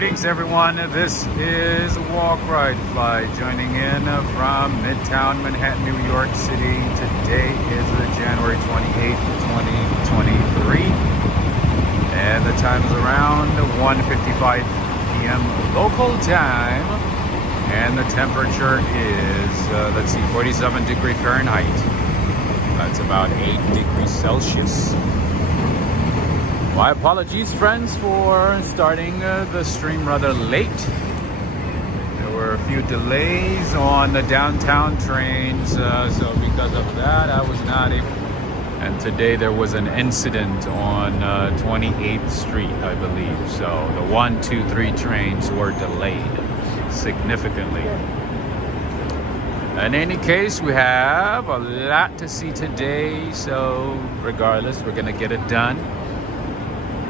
Greetings everyone, this is Walk Ride Fly joining in from Midtown Manhattan, New York City. Today is January 28th, 2023 and the time is around 1:55 p.m. local time and the temperature is, 47 degrees Fahrenheit. That's about 8 degrees Celsius. My apologies, friends, for starting the stream rather late. There were a few delays on the downtown trains, so because of that, I was not able. And today there was an incident on 28th Street, I believe. So the 1, 2, 3 trains were delayed significantly. In any case, we have a lot to see today, so regardless, we're gonna get it done.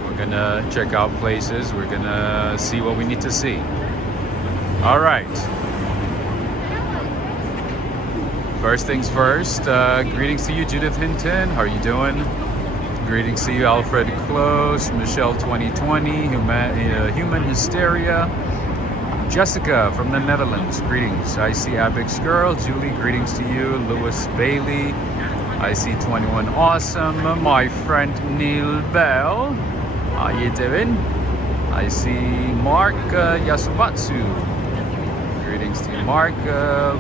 We're gonna check out places. We're gonna see what we need to see. All right. First things first. Greetings to you, Judith Hinton. How are you doing? Greetings to you, Alfred Close, Michelle 2020, Human Hysteria, Jessica from the Netherlands. Greetings. I see Abix Girl. Julie. Greetings to you, Louis Bailey. I see 21 Awesome. My friend Neil Bell. How you doing? I see Mark Yasubatsu. Greetings to you, Mark.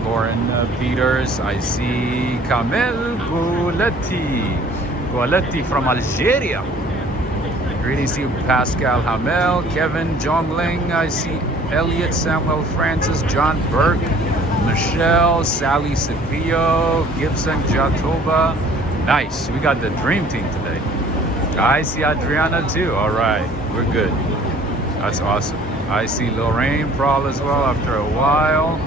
Lauren Peters. I see Kamel Gouletti from Algeria. Greetings to you, Pascal Hamel, Kevin Jongling. I see Elliot, Samuel Francis, John Burke, Michelle, Sally Cepillo, Gibson Jatoba. Nice. We got the dream team today. I see Adriana too. All right, we're good. That's awesome. I see Lorraine Prawl as well after a while.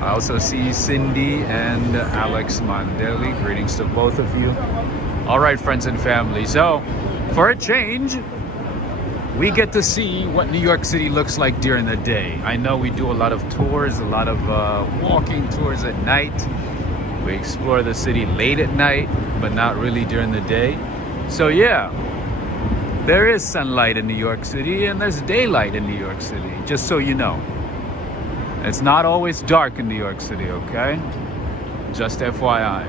I also see Cindy and Alex Mandeli. Greetings to both of you. All right, friends and family. So, for a change, we get to see what New York City looks like during the day. I know we do a lot of tours, a lot of walking tours at night. We explore the city late at night, but not really during the day. So yeah, there is sunlight in New York City and there's daylight in New York City, just so you know. It's not always dark in New York City, okay? Just FYI.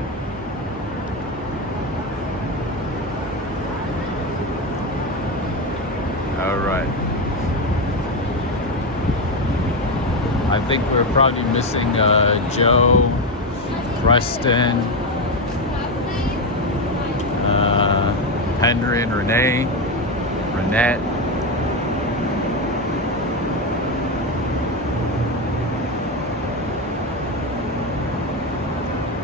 All right. I think we're probably missing Joe, Preston, Henry and Renette.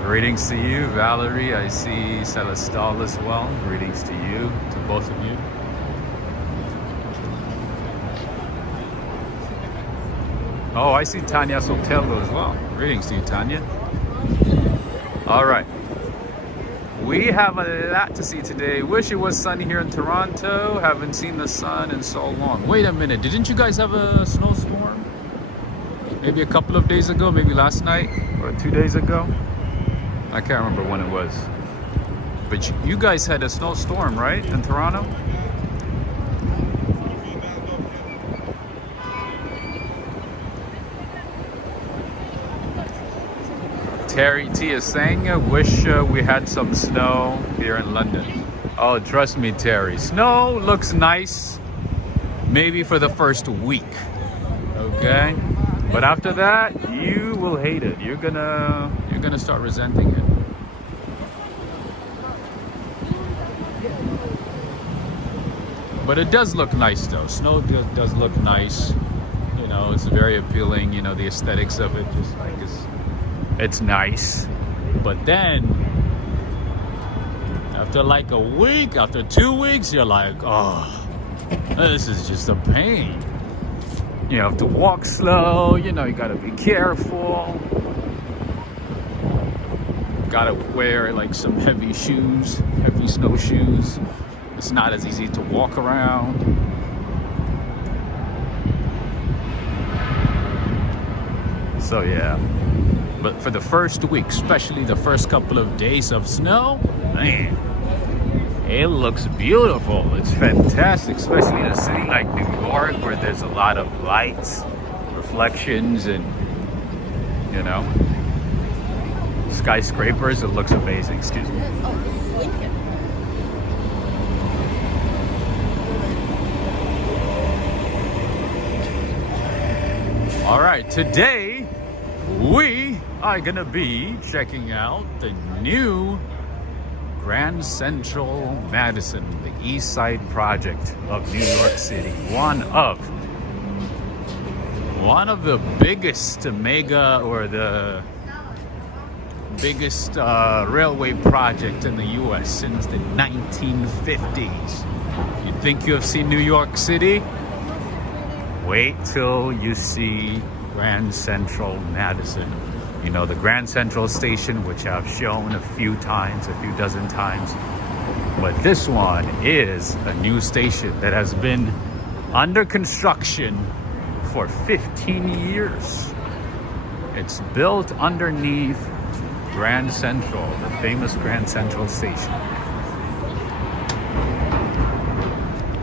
Greetings to you, Valerie. I see Celestal as well. Greetings to you, to both of you. Oh, I see Tanya Sotelo as well. Greetings to you, Tanya. All right. We have a lot to see today. Wish it was sunny here in Toronto. Haven't seen the sun in so long. Wait a minute, didn't you guys have a snowstorm? Maybe a couple of days ago, maybe last night or 2 days ago? I can't remember when it was. But you guys had a snowstorm, right, in Toronto? Terry T is saying, wish we had some snow here in London. Oh, trust me, Terry. Snow looks nice, maybe for the first week, okay? But after that, you will hate it. You're gonna start resenting it. But it does look nice, though. Snow does look nice. You know, it's very appealing. You know, the aesthetics of it, just like it's nice. But then after like a week, after 2 weeks, you're like, oh, this is just a pain. You have to walk slow, you know, you gotta be careful. Gotta wear like some heavy shoes, heavy snowshoes. It's not as easy to walk around. So yeah. But for the first week, especially the first couple of days of snow, man, It looks beautiful. It's fantastic, especially in a city like New York where there's a lot of lights, reflections, and you know, skyscrapers. It looks amazing. Excuse me. Oh, this is Lincoln. All right, today we are gonna be checking out the new Grand Central Madison, the East Side project of New York City. One of the biggest mega, or the biggest railway project in the US since the 1950s. You think you have seen New York City? Wait till you see Grand Central Madison. You know, the Grand Central Station, which I've shown a few dozen times. But this one is a new station that has been under construction for 15 years. It's built underneath Grand Central, the famous Grand Central Station.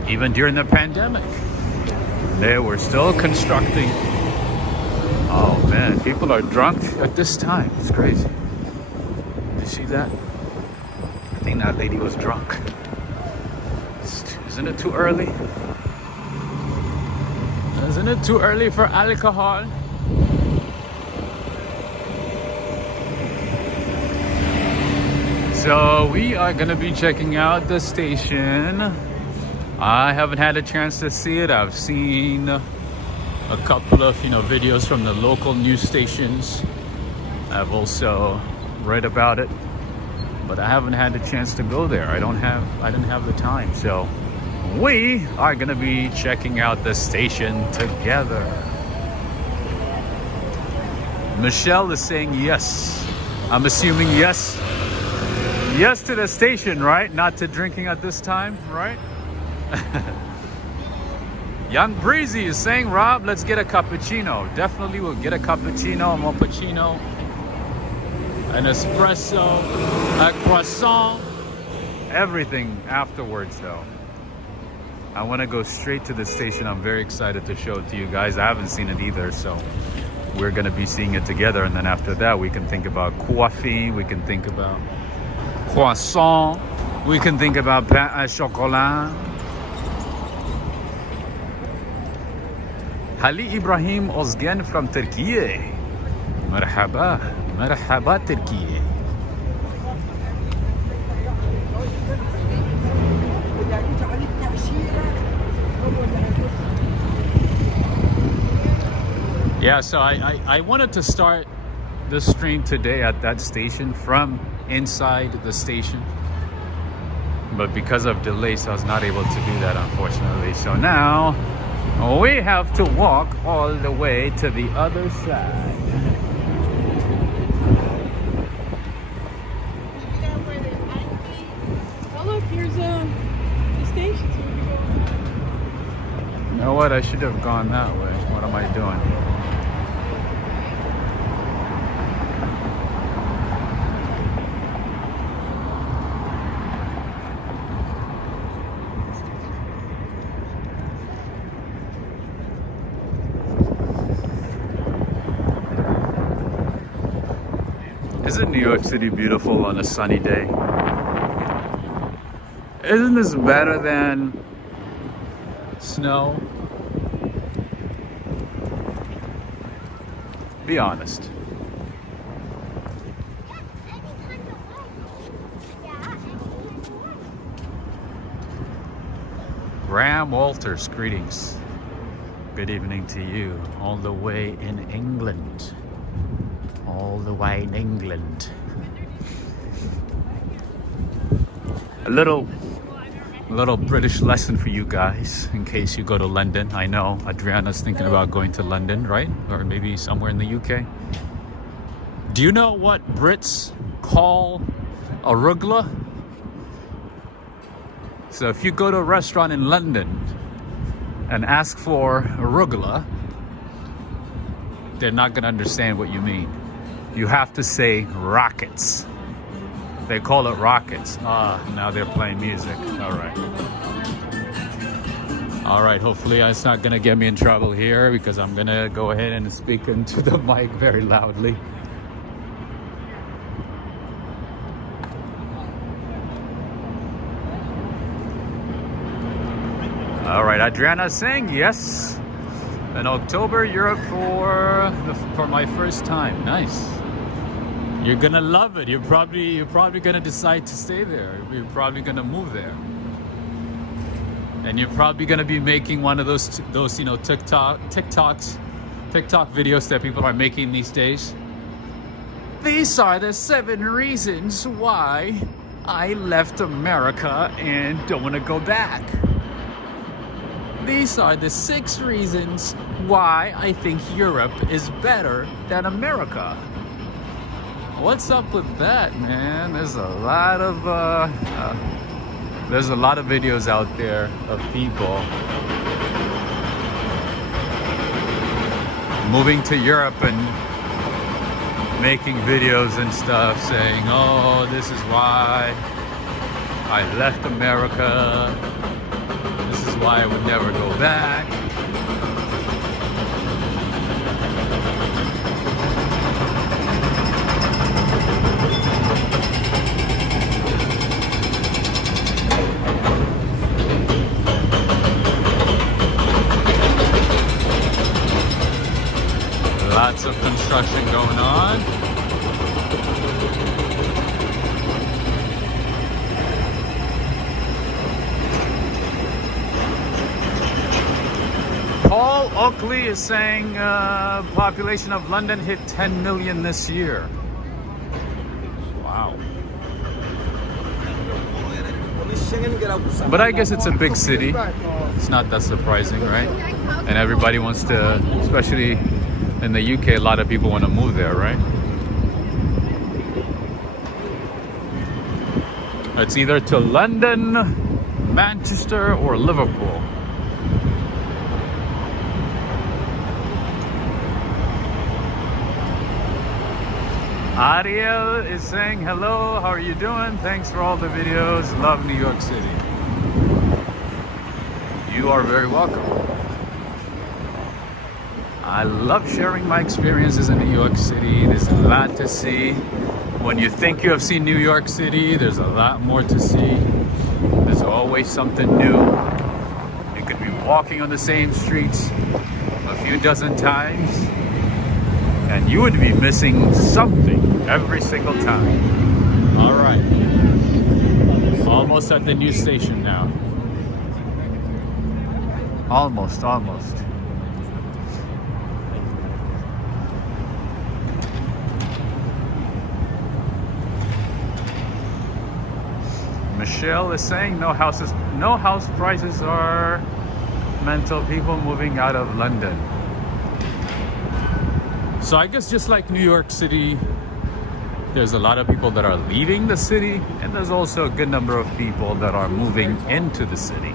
Even during the pandemic, they were still constructing. Oh man, people are drunk at this time. It's crazy. You see that? I think that lady was drunk. Isn't it too early? Isn't it too early for alcohol? So we are gonna be checking out the station. I haven't had a chance to see it. I've seen a couple of videos from the local news stations. I've also read about it, but I haven't had a chance to go there. I didn't have the time. So we are gonna be checking out the station together. Michelle is saying yes. I'm assuming yes to the station, right? Not to drinking at this time, right? Young Breezy is saying, Rob, let's get a cappuccino. Definitely we'll get a cappuccino, a mochaccino, an espresso, a croissant, everything afterwards though. I want to go straight to the station. I'm very excited to show it to you guys. I haven't seen it either, so we're going to be seeing it together. And then after that, we can think about coffee, we can think about croissant, we can think about pain à chocolat. Ali Ibrahim Ozgen from Turkey. Merhaba, merhaba Turkey. Yeah, so I wanted to start the stream today at that station from inside the station, but because of delays I was not able to do that, unfortunately. So now we have to walk all the way to the other side. Oh look, here's the station. So we can go. You know what? I should have gone that way. What am I doing? Isn't New York City beautiful on a sunny day? Isn't this better than snow? Be honest. Graham Walters, greetings. Good evening to you, all the way in England. All the way in England. A little British lesson for you guys in case you go to London. I know Adriana's thinking about going to London, right? Or maybe somewhere in the UK. Do you know what Brits call arugula? So if you go to a restaurant in London and ask for arugula, they're not going to understand what you mean. You have to say rockets. They call it rockets. Ah, now they're playing music. All right. All right, hopefully it's not gonna get me in trouble here because I'm gonna go ahead and speak into the mic very loudly. All right, Adriana's saying yes. In October, Europe for my first time. Nice. You're gonna love it. You're probably gonna decide to stay there. You're probably gonna move there. And you're probably gonna be making one of those you know TikTok videos that people are making these days. These are the 7 reasons why I left America and don't want to go back. These are the 6 reasons why I think Europe is better than America. What's up with that, man? There's a lot of videos out there of people moving to Europe and making videos and stuff saying, oh, this is why I left America. This is why I would never go back. Lots of construction going on. Paul Oakley is saying population of London hit 10 million this year. Wow. But I guess it's a big city. It's not that surprising, right? And everybody wants to, especially in the UK, a lot of people want to move there, right? It's either to London, Manchester, or Liverpool. Ariel is saying hello, how are you doing? Thanks for all the videos. Love New York City. You are very welcome. I love sharing my experiences in New York City. There's a lot to see. When you think you have seen New York City, there's a lot more to see. There's always something new. You could be walking on the same streets a few dozen times, and you would be missing something every single time. All right. Almost at the news station now. Almost. Michelle is saying no house prices are mental, people moving out of London. So I guess just like New York City, there's a lot of people that are leaving the city, and there's also a good number of people that are moving into the city.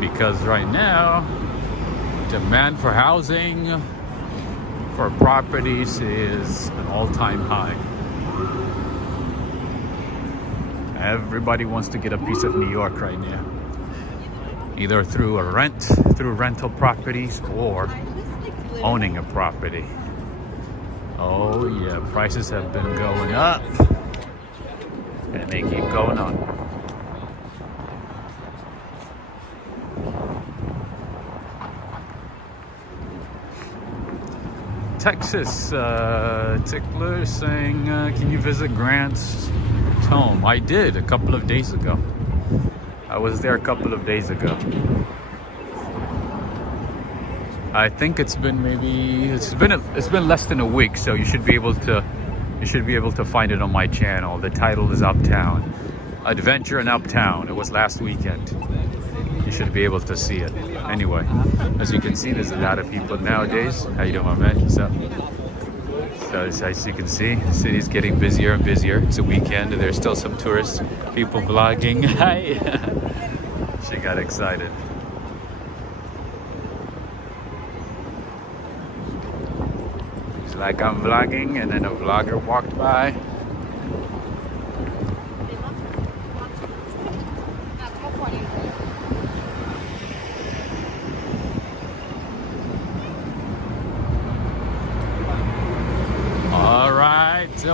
Because right now, demand for housing, for properties is an all-time high. Everybody wants to get a piece of New York right now. Either through rental properties or owning a property. Oh yeah, prices have been going up and they keep going on. Texas Tickler saying, can you visit Grant's home? I did a couple of days ago. I was there a couple of days ago. I think it's been less than a week, so you should be able to find it on my channel. The title is Uptown, Adventure in Uptown. It was last weekend. You should be able to see it. Anyway, as you can see, there's a lot of people nowadays. How you doing, my man? What's up? So as you can see, the city's getting busier and busier. It's a weekend and there's still some tourists, people vlogging. Hi. She got excited. It's like I'm vlogging and then a vlogger walked by.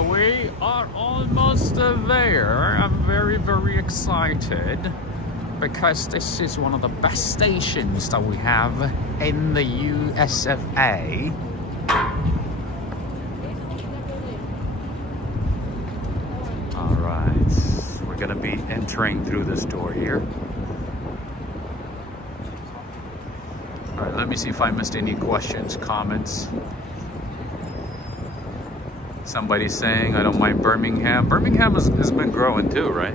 we are almost there. I'm very, very excited because this is one of the best stations that we have in the US of A. All right, we're gonna be entering through this door here. All right, let me see if I missed any questions, comments. Somebody saying, I don't mind Birmingham. Birmingham has been growing too, right?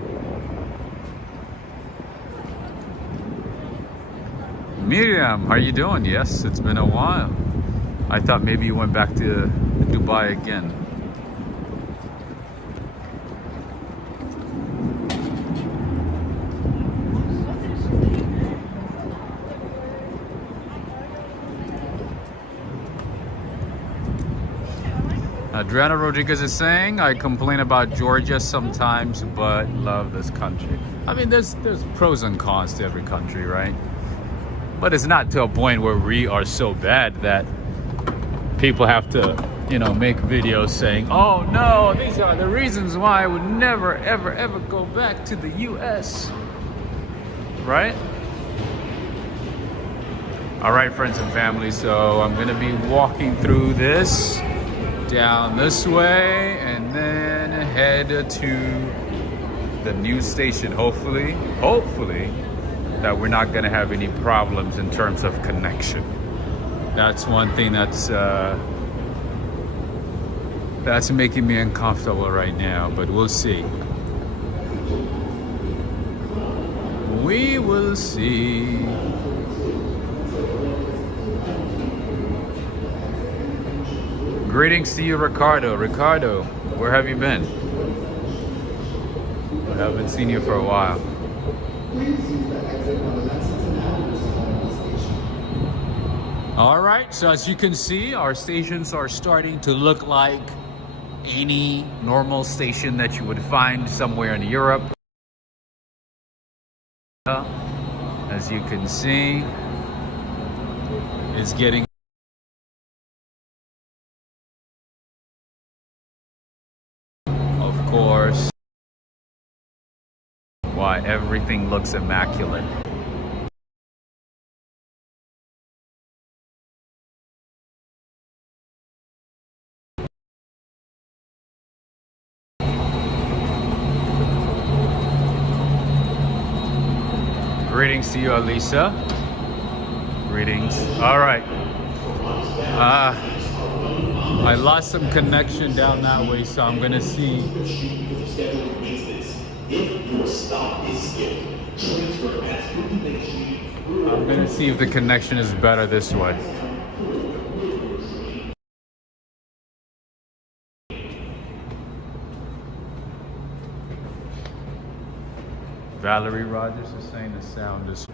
Miriam, how you doing? Yes, it's been a while. I thought maybe you went back to Dubai again. Adriana Rodriguez is saying, I complain about Georgia sometimes, but love this country. I mean, there's pros and cons to every country, right? But it's not to a point where we are so bad that people have to, you know, make videos saying, oh no, these are the reasons why I would never, ever, ever go back to the US, right? All right, friends and family, so I'm gonna be walking through this, down this way, and then head to the new station, hopefully, that we're not gonna have any problems in terms of connection. That's one thing that's making me uncomfortable right now, but we'll see. We will see. Greetings to you, Ricardo. Ricardo, where have you been? I haven't seen you for a while. All right, so as you can see, our stations are starting to look like any normal station that you would find somewhere in Europe. As you can see, it's getting course, why everything looks immaculate. Greetings to you, Alisa. Greetings. All right. I lost some connection down that way, so I'm gonna see. I'm gonna see if the connection is better this way. Valerie Rogers is saying the sound is.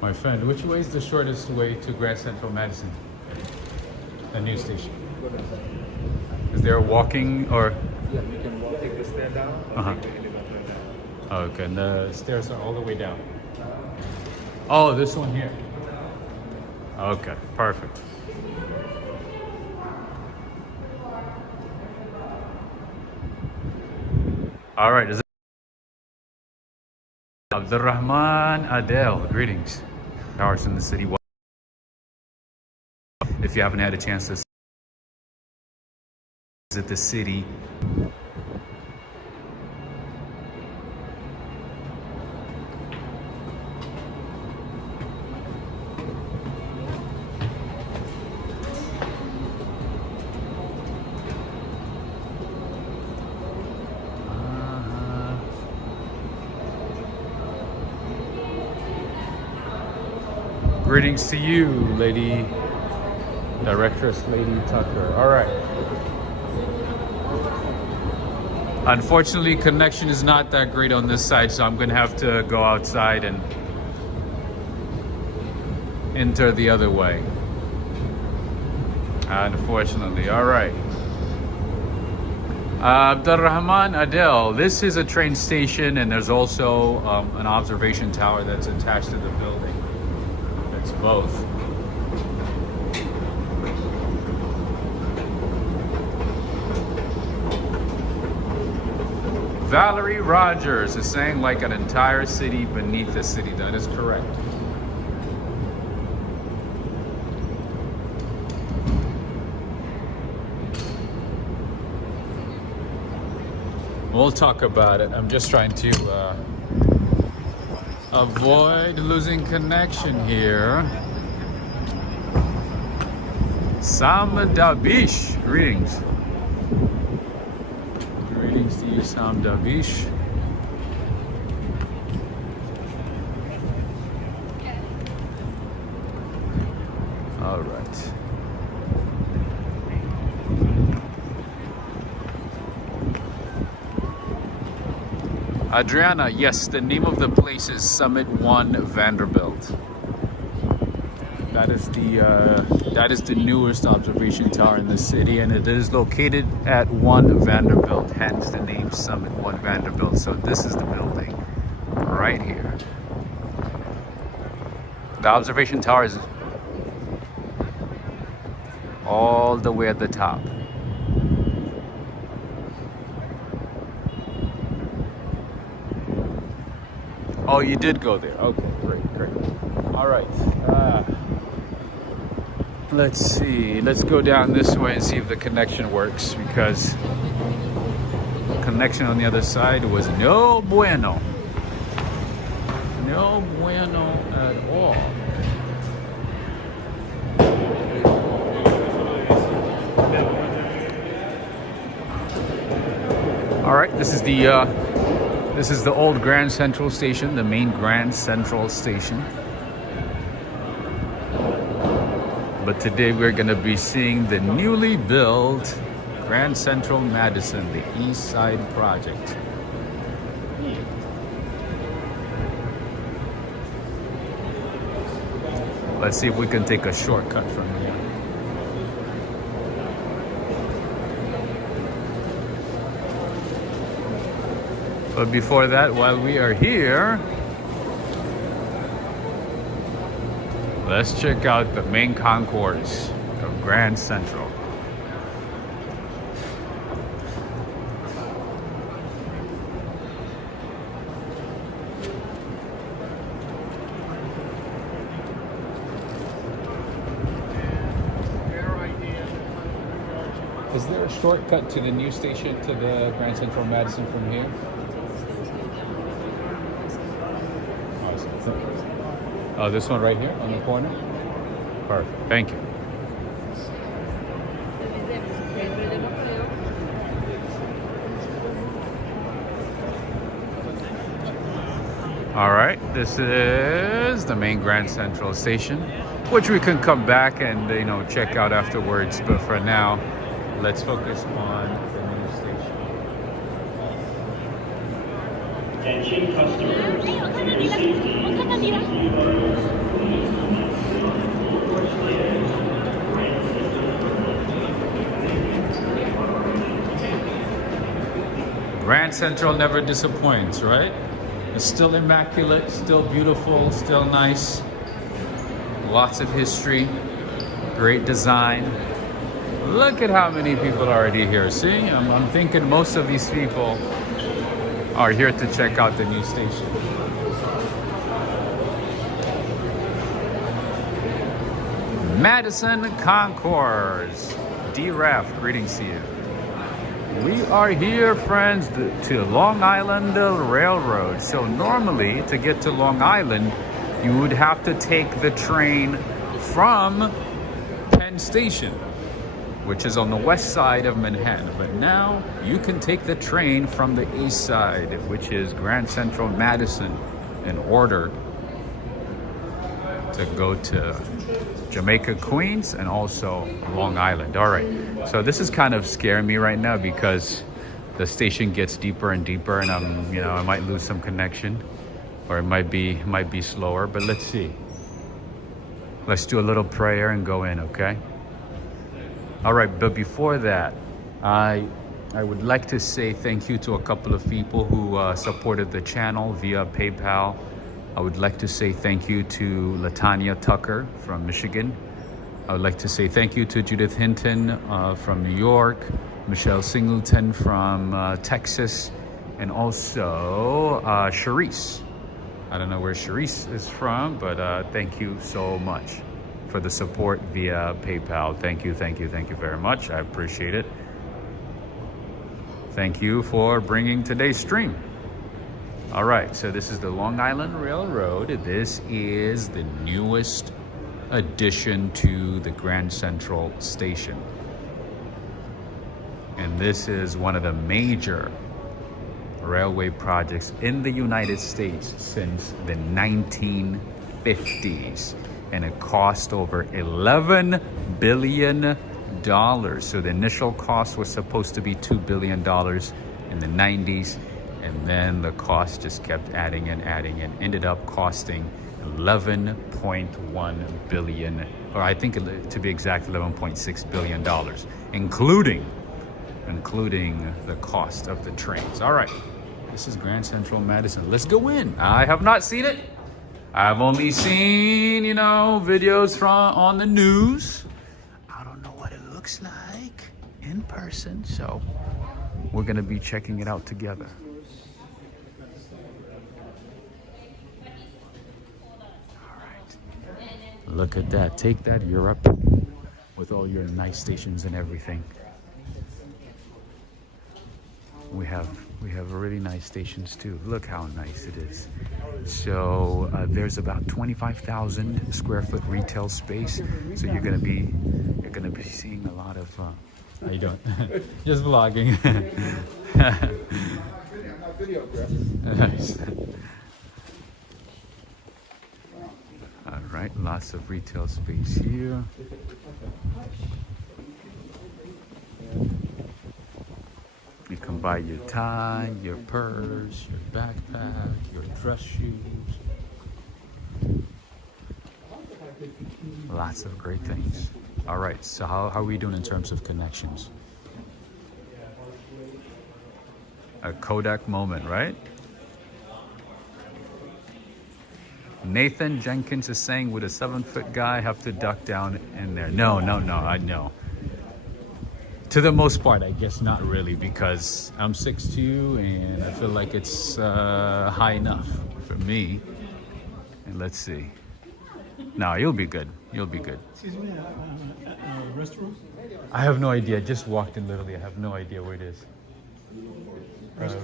My friend, which way is the shortest way to Grand Central Madison? The news station. Is there a walking or? Yeah, you can walk, take the stair down. Okay, and the stairs are all the way down. Oh, this one here. Okay, perfect. All right, is it Abdurrahman Adel? Greetings. Hours in the city. If you haven't had a chance to visit the city, greetings to you, Lady Directress Lady Tucker. All right. Unfortunately, connection is not that great on this side, so I'm gonna have to go outside and enter the other way. Unfortunately. All right. Abdurrahman Adel, this is a train station, and there's also an observation tower that's attached to the building. It's both. Valerie Rogers is saying like an entire city beneath the city. That is correct. We'll talk about it. I'm just trying to avoid losing connection here. Sam Davish, greetings. Greetings to you, Sam Davish. All right. Adriana, yes, the name of the place is Summit 1 Vanderbilt. That is the newest observation tower in the city, and it is located at 1 Vanderbilt, hence the name Summit 1 Vanderbilt. So this is the building right here. The observation tower is all the way at the top. Oh, you did go there. Okay, great. All right. Let's see. Let's go down this way and see if the connection works, because connection on the other side was no bueno. No bueno at all. All right, this is the old Grand Central Station, the main Grand Central Station. But today we're going to be seeing the newly built Grand Central Madison, the East Side project. Let's see if we can take a shortcut from here. But before that, while we are here, let's check out the main concourse of Grand Central. Is there a shortcut to the new station, to the Grand Central Madison from here? Oh, this one right here on the corner? Perfect. Thank you. All right, this is the main Grand Central Station, which we can come back and check out afterwards. But for now, let's focus on the new station. Attention customers, for your safety, Grand Central never disappoints, right? It's still immaculate, still beautiful, still nice. Lots of history, great design. Look at how many people are already here. See, I'm thinking most of these people are here to check out the new station. Madison Concourse. D-Raf, greetings to you. We are here, friends, to Long Island Railroad. So normally, to get to Long Island, you would have to take the train from Penn Station, which is on the west side of Manhattan. But now you can take the train from the east side, which is Grand Central Madison, in order to go to Jamaica, Queens, and also Long Island. All right, so this is kind of scaring me right now because the station gets deeper and deeper, and I might lose some connection, or it might be slower. But let's see. Let's do a little prayer and go in, okay? All right, but before that, I I would like to say thank you to a couple of people who supported the channel via PayPal. I would like to say thank you to Latanya Tucker from Michigan. I would like to say thank you to Judith Hinton from New York, Michelle Singleton from Texas, and also Charisse. I don't know where Charisse is from, but thank you so much for the support via PayPal. Thank you, thank you, thank you very much. I appreciate it. Thank you for bringing today's stream. All right, so this is the Long Island Railroad. This is the newest addition to the Grand Central Station. And this is one of the major railway projects in the United States since the 1950s. And it cost over $11 billion. So the initial cost was supposed to be $2 billion in the 90s. And then the cost just kept adding and ended up costing $11.1 billion, or I think to be exact, $11.6 billion, including the cost of the trains. All right, this is Grand Central Madison. Let's go in. I have not seen it. I've only seen, you know, videos from on the news. I don't know what it looks like in person, so we're gonna be checking it out together. Look at that. Take that, Europe, with all your nice stations and everything. We have really nice stations too. Look how nice it is. So there's about 25,000 square foot retail space. So you're gonna be seeing a lot of. How you doing? Just vlogging. Nice. All right, lots of retail space here. You can buy your tie, your purse, your backpack, your dress shoes. Lots of great things. All right, so how are we doing in terms of connections? A Kodak moment, right? Nathan Jenkins is saying, would a 7-foot guy have to duck down in there? No, I know. To the most part, I guess not really, because I'm 6'2", and I feel like it's high enough for me. And let's see. No, you'll be good. You'll be good. Excuse me, restroom? I have no idea. I just walked in literally. I have no idea where it is.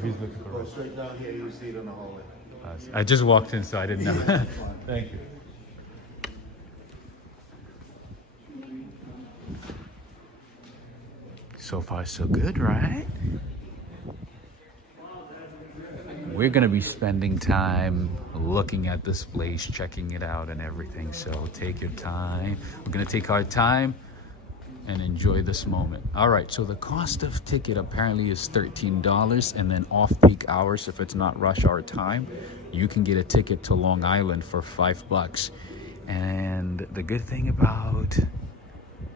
He's looking for Go straight down here, you see it in the hallway. I just walked in, so I didn't know. Thank you. So far, so good, right? We're gonna be spending time looking at this place, checking it out and everything. So take your time. We're gonna take our time and enjoy this moment. All right, so the cost of ticket apparently is $13, and then off-peak hours, if it's not rush hour time, you can get a ticket to Long Island for $5. And the good thing about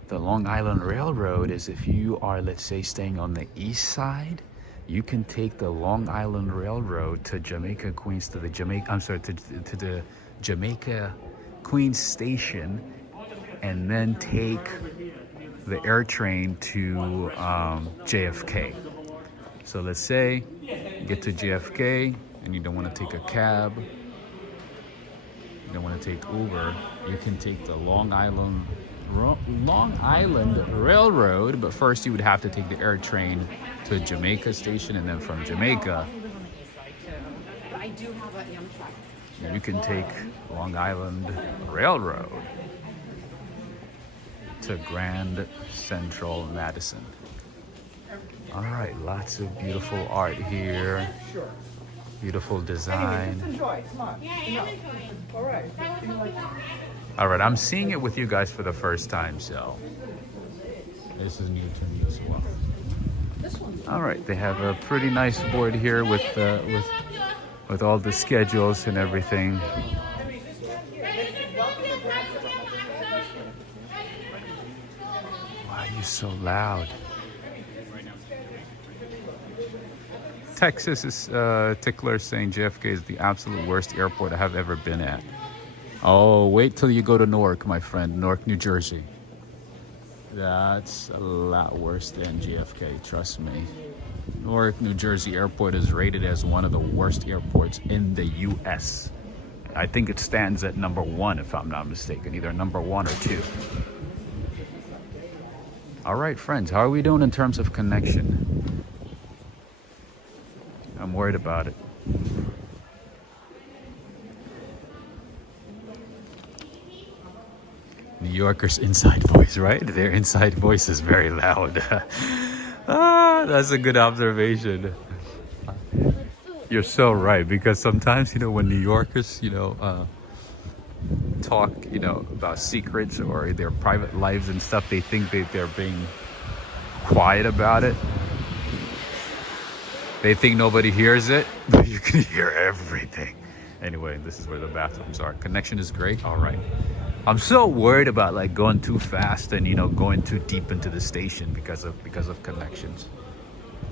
the Long Island Railroad is if you are, let's say, staying on the east side, you can take the Long Island Railroad to Jamaica Queens, to the Jamaica Queens station, and then take the air train to JFK. So let's say you get to JFK and you don't want to take a cab, you don't want to take Uber, you can take the Long Island Railroad, but first you would have to take the air train to Jamaica station, and then from Jamaica you can take Long Island Railroad to Grand Central Madison. All right, lots of beautiful art here. Beautiful design. All right, I'm seeing it with you guys for the first time, so this is new to me as well. All right, they have a pretty nice board here with all the schedules and everything. Why are you so loud? Texas is Tickler saying JFK is the absolute worst airport I have ever been at. Oh, wait till you go to Newark, my friend. Newark, New Jersey. That's a lot worse than JFK, trust me. Newark, New Jersey airport is rated as one of the worst airports in the U.S. I think it stands at #1, if I'm not mistaken, either #1 or 2. All right, friends, how are we doing in terms of connection? I'm worried about it. New Yorkers' inside voice, right? Their inside voice is very loud. That's a good observation. You're so right, because sometimes, when New Yorkers, talk, about secrets or their private lives and stuff, they think that they're being quiet about it. They think nobody hears it, but you can hear everything. Anyway, this is where the bathrooms are. Connection is great. All right. I'm so worried about like going too fast and going too deep into the station because of connections.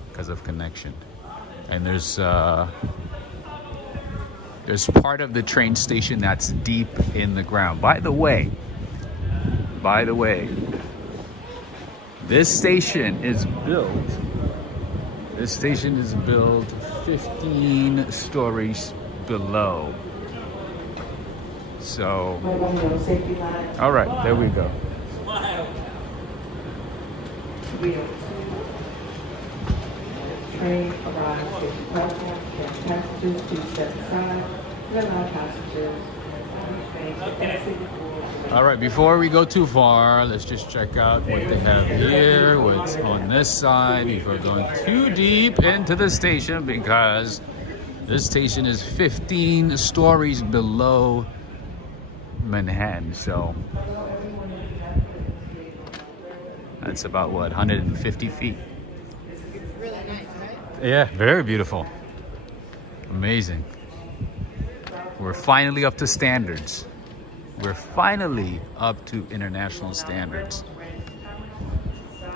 Because of connection. And there's part of the train station that's deep in the ground. By the way, this station is built 15 stories below. So, all right, there we go. Train arrives at the platform, and passengers to step aside and allow passengers to exit. All right, before we go too far, let's just check out what they have here, what's on this side, before going too deep into the station, because this station is 15 stories below Manhattan, so that's about what, 150 feet. Really nice, right? Yeah, very beautiful. Amazing. We're finally up to standards. We're finally up to international standards.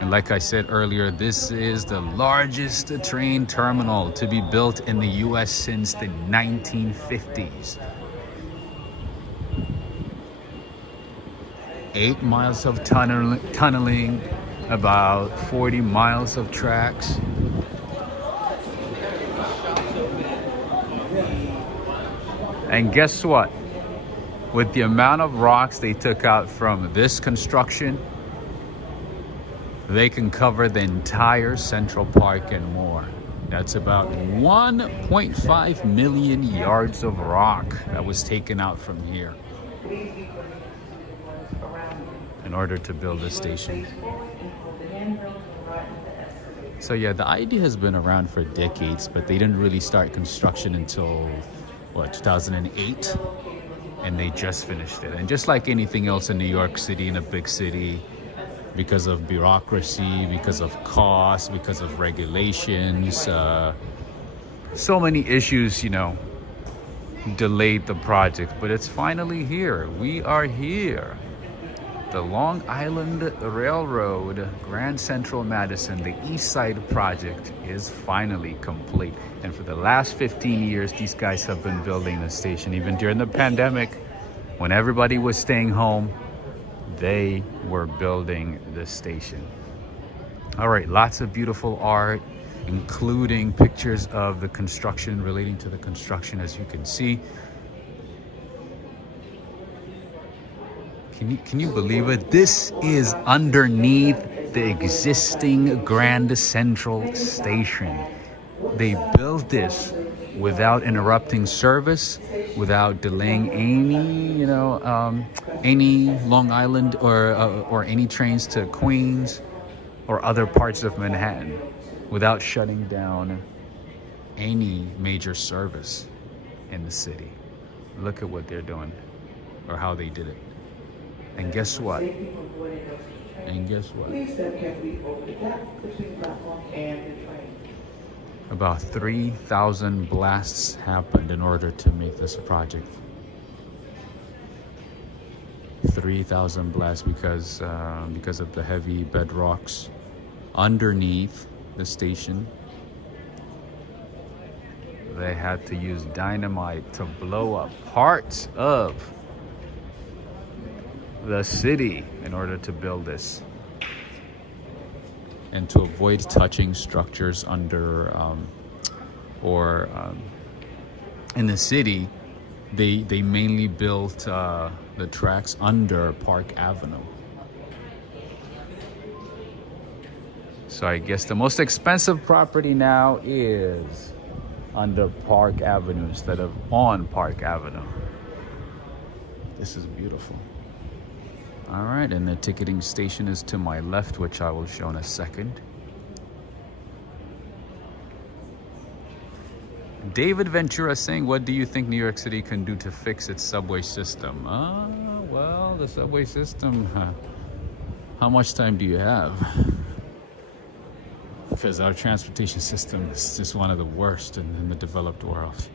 And like I said earlier, this is the largest train terminal to be built in the US since the 1950s. 8 miles of tunneling, about 40 miles of tracks. And guess what? With the amount of rocks they took out from this construction, they can cover the entire Central Park and more. That's about 1.5 million yards of rock that was taken out from here in order to build this station. So yeah, the idea has been around for decades, but they didn't really start construction until, 2008? And they just finished it. And just like anything else in New York City, in a big city, because of bureaucracy, because of cost, because of regulations, so many issues, delayed the project. But it's finally here. We are here. The Long Island Railroad, Grand Central Madison, the East Side project is finally complete. And for the last 15 years, these guys have been building the station. Even during the pandemic, when everybody was staying home, they were building the station. All right, lots of beautiful art, including pictures of the construction, relating to the construction, as you can see. Can you believe it? This is underneath the existing Grand Central Station. They built this without interrupting service, without delaying any Long Island or any trains to Queens or other parts of Manhattan, without shutting down any major service in the city. Look at what they're doing, or how they did it. And guess what? About 3,000 blasts happened in order to make this project. 3,000 blasts because of the heavy bedrocks underneath the station. They had to use dynamite to blow up parts of the city in order to build this. And to avoid touching structures under in the city, they mainly built the tracks under Park Avenue. So I guess the most expensive property now is under Park Avenue instead of on Park Avenue. This is beautiful. All right, and the ticketing station is to my left, which I will show in a second. David Ventura saying, what do you think New York City can do to fix its subway system? Well, the subway system, how much time do you have? Because our transportation system is just one of the worst in the developed world.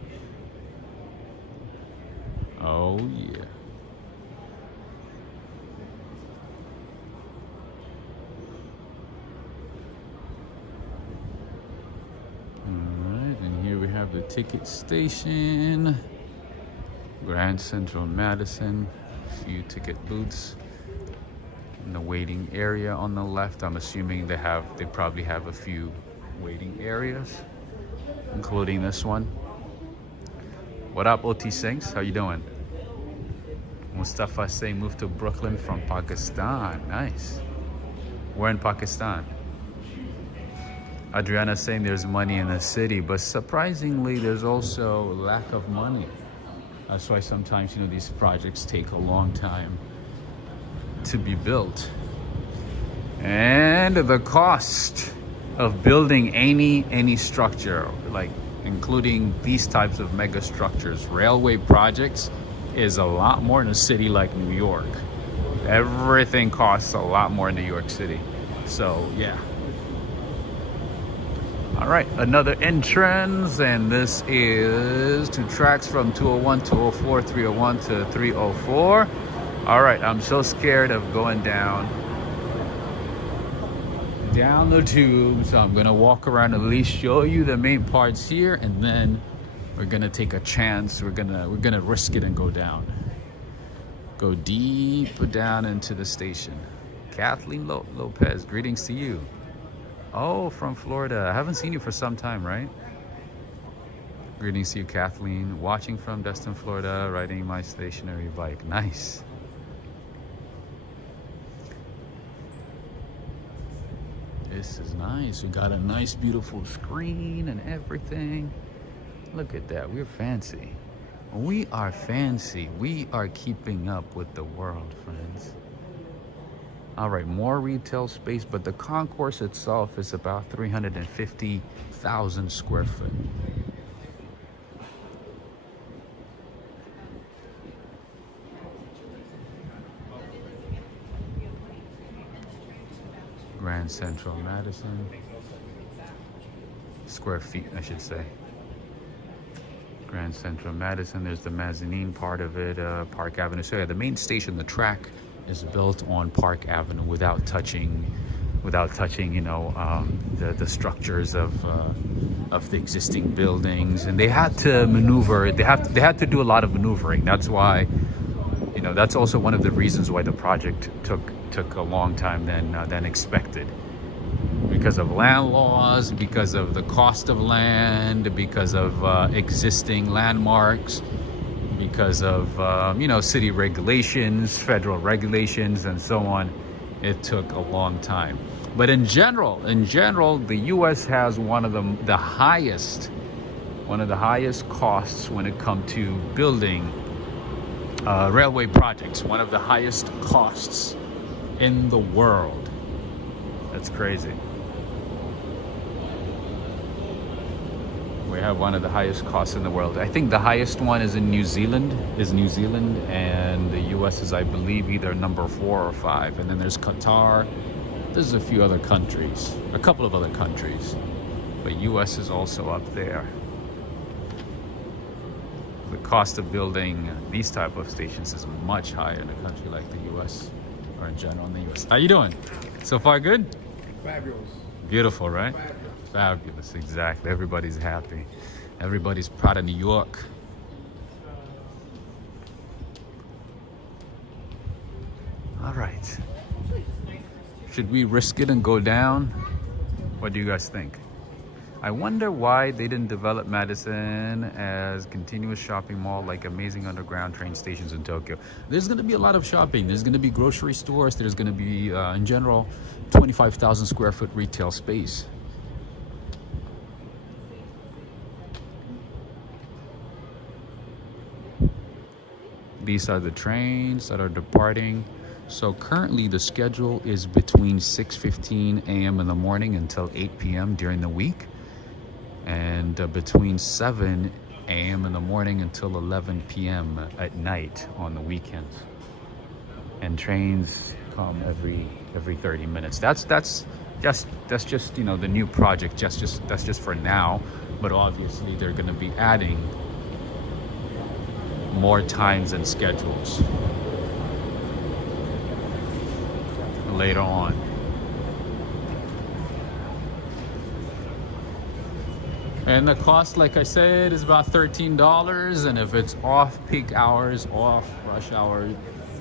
Oh, yeah. The ticket station, Grand Central Madison, a few ticket booths in the waiting area on the left. I'm assuming they probably have a few waiting areas, including this one. What up, OT Sinks? How you doing? Mustafa saying moved to Brooklyn from Pakistan. Nice. We're in Pakistan. Adriana saying there's money in the city, but surprisingly there's also lack of money. That's why sometimes, you know, these projects take a long time to be built. And the cost of building any structure, like including these types of mega structures, railway projects, is a lot more in a city like New York. Everything costs a lot more in New York City. So yeah. All right, another entrance, and this is two tracks from 201, 204, 301 to 304. All right, I'm so scared of going down the tube, so I'm gonna walk around, at least show you the main parts here, and then we're gonna take a chance. We're gonna risk it and go down. Go deep down into the station. Kathleen Lopez, greetings to you. Oh, from Florida. I haven't seen you for some time, right? Greetings to you, Kathleen. Watching from Destin, Florida, riding my stationary bike. Nice. This is nice. We got a nice, beautiful screen and everything. Look at that. We're fancy. We are fancy. We are keeping up with the world, friends. All right, more retail space, but the concourse itself is about 350,000 square foot. Grand Central Madison. Square feet, I should say. Grand Central Madison, there's the mezzanine part of it, Park Avenue. So yeah, the main station, the track, is built on Park Avenue without touching, you know, the structures of the existing buildings. And they had to maneuver. They had to do a lot of maneuvering. That's why, you know, that's also one of the reasons why the project took a long time than expected. Because of land laws, because of the cost of land, because of existing landmarks, because of you know, city regulations, federal regulations, and so on. It took a long time. But in general, the U.S. has one of the highest costs when it comes to building railway projects. One of the highest costs in the world. That's crazy. We have one of the highest costs in the world. I think the highest one is in New Zealand, and the US is, I believe, either number 4 or 5. And then there's Qatar. There's a few other countries, a couple of other countries, but US is also up there. The cost of building these type of stations is much higher in a country like the US, or in general in the US. How you doing? So far good? Fabulous. Beautiful, right? Fabulous, exactly. Everybody's happy. Everybody's proud of New York. All right. Should we risk it and go down? What do you guys think? I wonder why they didn't develop Madison as continuous shopping mall like amazing underground train stations in Tokyo. There's going to be a lot of shopping. There's going to be grocery stores. There's going to be, in general, 25,000 square foot retail space. These are the trains that are departing. So currently the schedule is between 6:15 a.m. in the morning until 8 p.m. during the week, and between 7 a.m. in the morning until 11 p.m. at night on the weekends. And trains come every 30 minutes. That's just you know, the new project. That's just for now, but obviously they're going to be adding more times and schedules later on. And the cost, like I said, is about $13. And if it's off peak hours, off rush hour,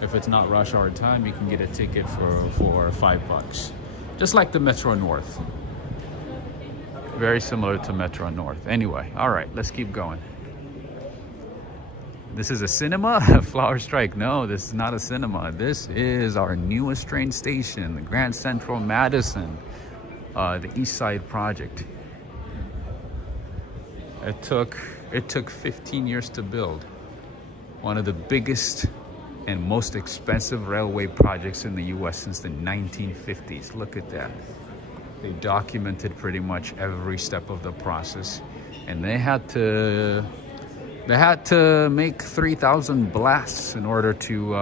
if it's not rush hour time, you can get a ticket for $5. Just like the Metro North. Very similar to Metro North. Anyway, all right, let's keep going. This is a cinema? Flower Strike. No, this is not a cinema. This is our newest train station, the Grand Central Madison, the East Side project. It took 15 years to build. One of the biggest and most expensive railway projects in the US since the 1950s. Look at that. They documented pretty much every step of the process, and they had to make 3,000 blasts in order to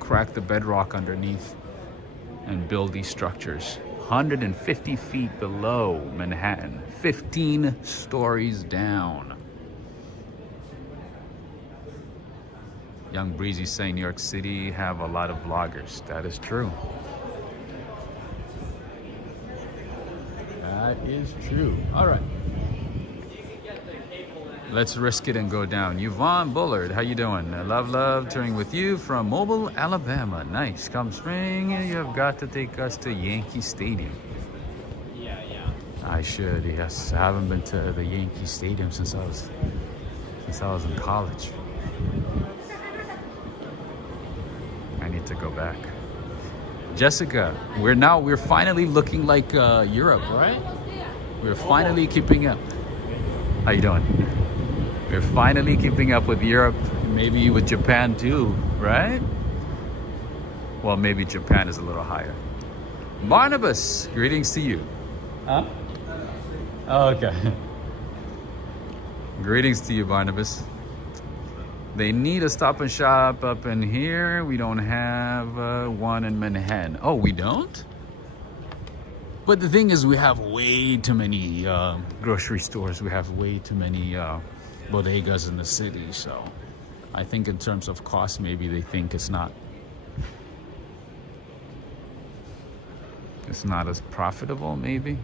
crack the bedrock underneath and build these structures. 150 feet below Manhattan, 15 stories down. Young Breezy saying New York City have a lot of vloggers. That is true. That is true. All right. Let's risk it and go down. Yvonne Bullard, how you doing? Love touring with you from Mobile, Alabama. Nice. Come spring, you have got to take us to Yankee Stadium. Yeah. I should. Yes, I haven't been to the Yankee Stadium since I was in college. I need to go back. Jessica, we're finally looking like Europe, right? We're finally keeping up. How you doing? We're finally keeping up with Europe, maybe with Japan too, right? Well, maybe Japan is a little higher. Barnabas, greetings to you. Huh? Oh, okay. Greetings to you, Barnabas. They need a Stop and Shop up in here. We don't have one in Manhattan. Oh, we don't? But the thing is, we have way too many grocery stores. We have way too many bodegas in the city. So I think in terms of cost, maybe they think it's not as profitable, maybe.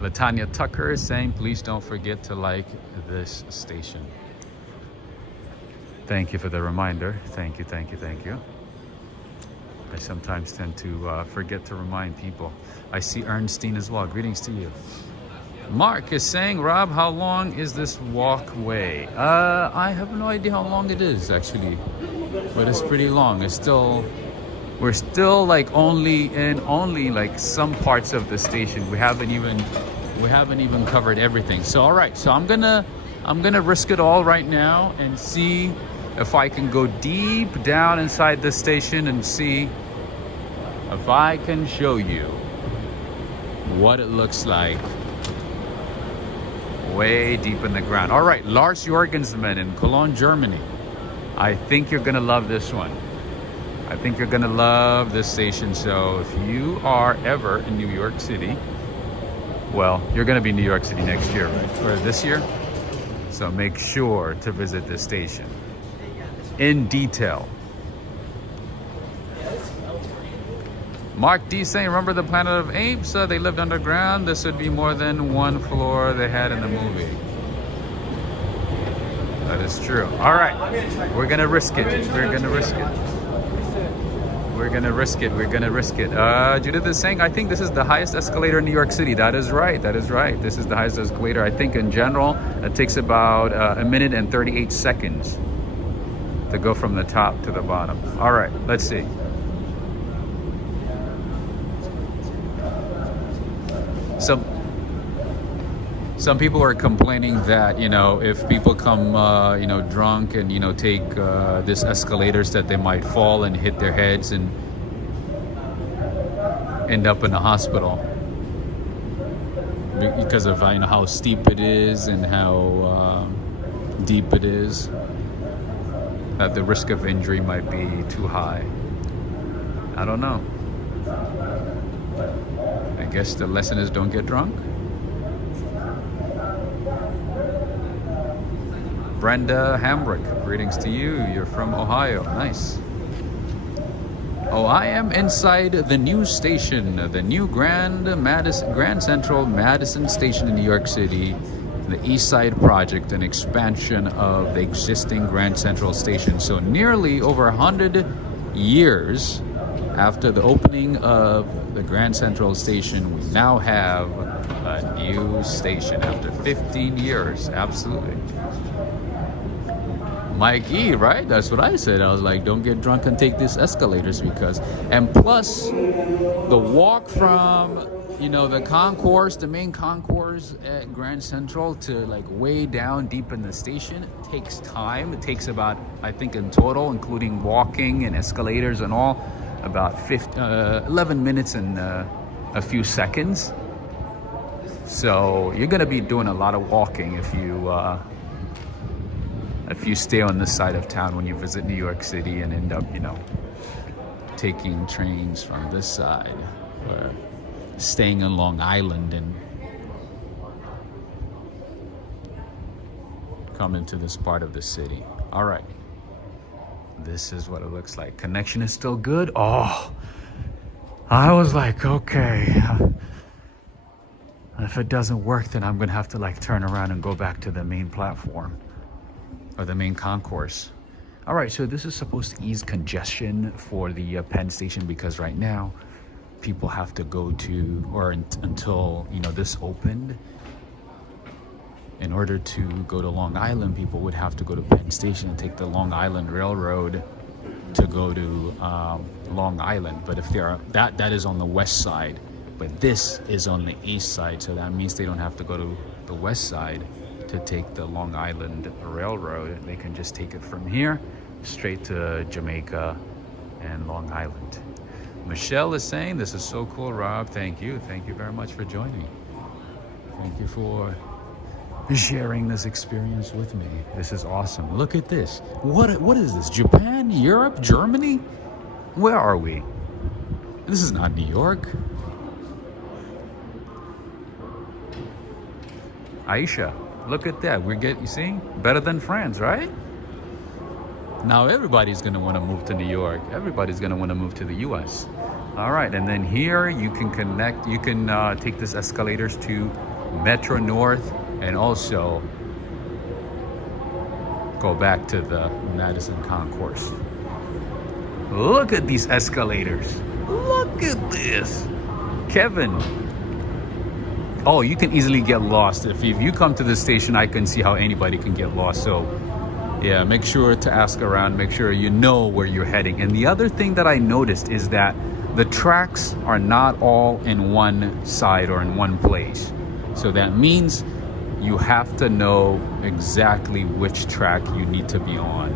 Latanya Tucker is saying, please don't forget to like this station. Thank you for the reminder. Thank you. I sometimes tend to forget to remind people. I see Ernestine as well. Greetings to you. Mark is saying, Rob, how long is this walkway? I have no idea how long it is actually, but it's pretty long. We're still like only like some parts of the station. We haven't even covered everything. So all right, so I'm gonna risk it all right now and see if I can go deep down inside the station and see if I can show you what it looks like way deep in the ground. All right, Lars Jorgensman in Cologne, Germany. I think you're gonna love this one. I think you're gonna love this station. So if you are ever in New York City, well, you're gonna be in New York City next year, right? Or this year? So make sure to visit this station in detail. Mark D saying, remember the Planet of Apes? They lived underground. This would be more than one floor they had in the movie. That is true. All right, we're gonna risk it. We're gonna risk it. We're gonna risk it. We're gonna risk it. Judith is saying, I think this is the highest escalator in New York City. That is right. That is right. This is the highest escalator. I think in general, it takes about a minute and 38 seconds to go from the top to the bottom. All right, let's see. Some people are complaining that, you know, if people come, you know, drunk and, you know, take this escalators, that they might fall and hit their heads and end up in the hospital because of, you know, how steep it is and how deep it is. That the risk of injury might be too high. I don't know. I guess the lesson is don't get drunk. Brenda Hambrick, greetings to you. You're from Ohio. Nice. Oh, I am inside the new station, the new Grand Central Madison station in New York City, the East Side project, an expansion of the existing Grand Central station. So nearly over 100 years after the opening of the Grand Central station, we now have a new station after 15 years. Absolutely. Mike E, right? That's what I said. I was like, don't get drunk and take these escalators because, and plus the walk from, you know, the concourse, the main concourse at Grand Central to like way down deep in the station takes time. It takes about, I think in total, including walking and escalators and all, about 11 minutes and a few seconds. So you're gonna be doing a lot of walking if you stay on this side of town when you visit New York City and end up, you know, taking trains from this side or staying on Long Island and coming to this part of the city. All right. This is what it looks like. Connection is still good. Oh, I was like, okay. If it doesn't work, then I'm gonna have to like turn around and go back to the main platform or the main concourse. All right, so this is supposed to ease congestion for the Penn Station because right now people have to go to, or until, you know, this opened, in order to go to Long Island, people would have to go to Penn Station and take the Long Island Railroad to go to Long Island. But if they are, that is on the west side, but this is on the east side, so that means they don't have to go to the west side to take the Long Island Railroad. They can just take it from here straight to Jamaica and Long Island. Michelle is saying, this is so cool, Rob. Thank you very much for joining. Thank you for sharing this experience with me. This is awesome. Look at this. What is this? Japan, Europe, Germany? Where are we? This is not New York. Aisha, look at that. You see? Better than France, right? Now everybody's gonna want to move to New York. Everybody's gonna want to move to the US. All right, and then here you can connect, you can take this escalators to Metro North and also go back to the Madison Concourse. Look at these escalators. Look at this. Kevin. Oh, you can easily get lost. If you come to this station, I can see how anybody can get lost. So yeah, make sure to ask around, make sure you know where you're heading. And the other thing that I noticed is that the tracks are not all in one side or in one place. So that means you have to know exactly which track you need to be on.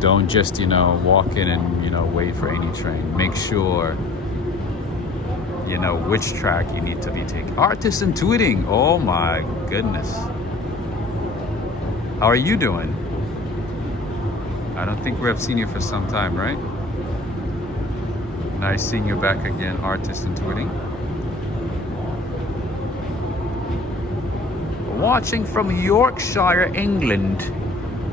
Don't just, you know, walk in and, you know, wait for any train. Make sure you know which track you need to be taking. Artists and tweeting. Oh my goodness. How are you doing? I don't think we have seen you for some time, right? Nice seeing you back again, artists and tweeting. Watching from Yorkshire, England.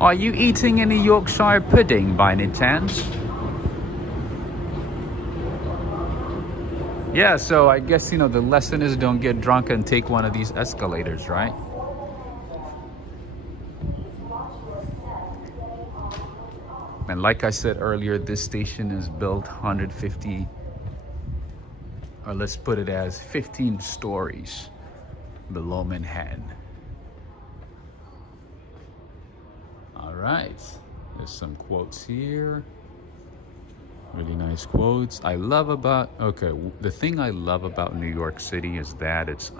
Are you eating any Yorkshire pudding by any chance? Yeah, so I guess, the lesson is don't get drunk and take one of these escalators, right? And like I said earlier, this station is built 150, or let's put it as 15 stories below Manhattan. All right, there's some quotes here. Really nice quotes. The thing I love about New York City is that it's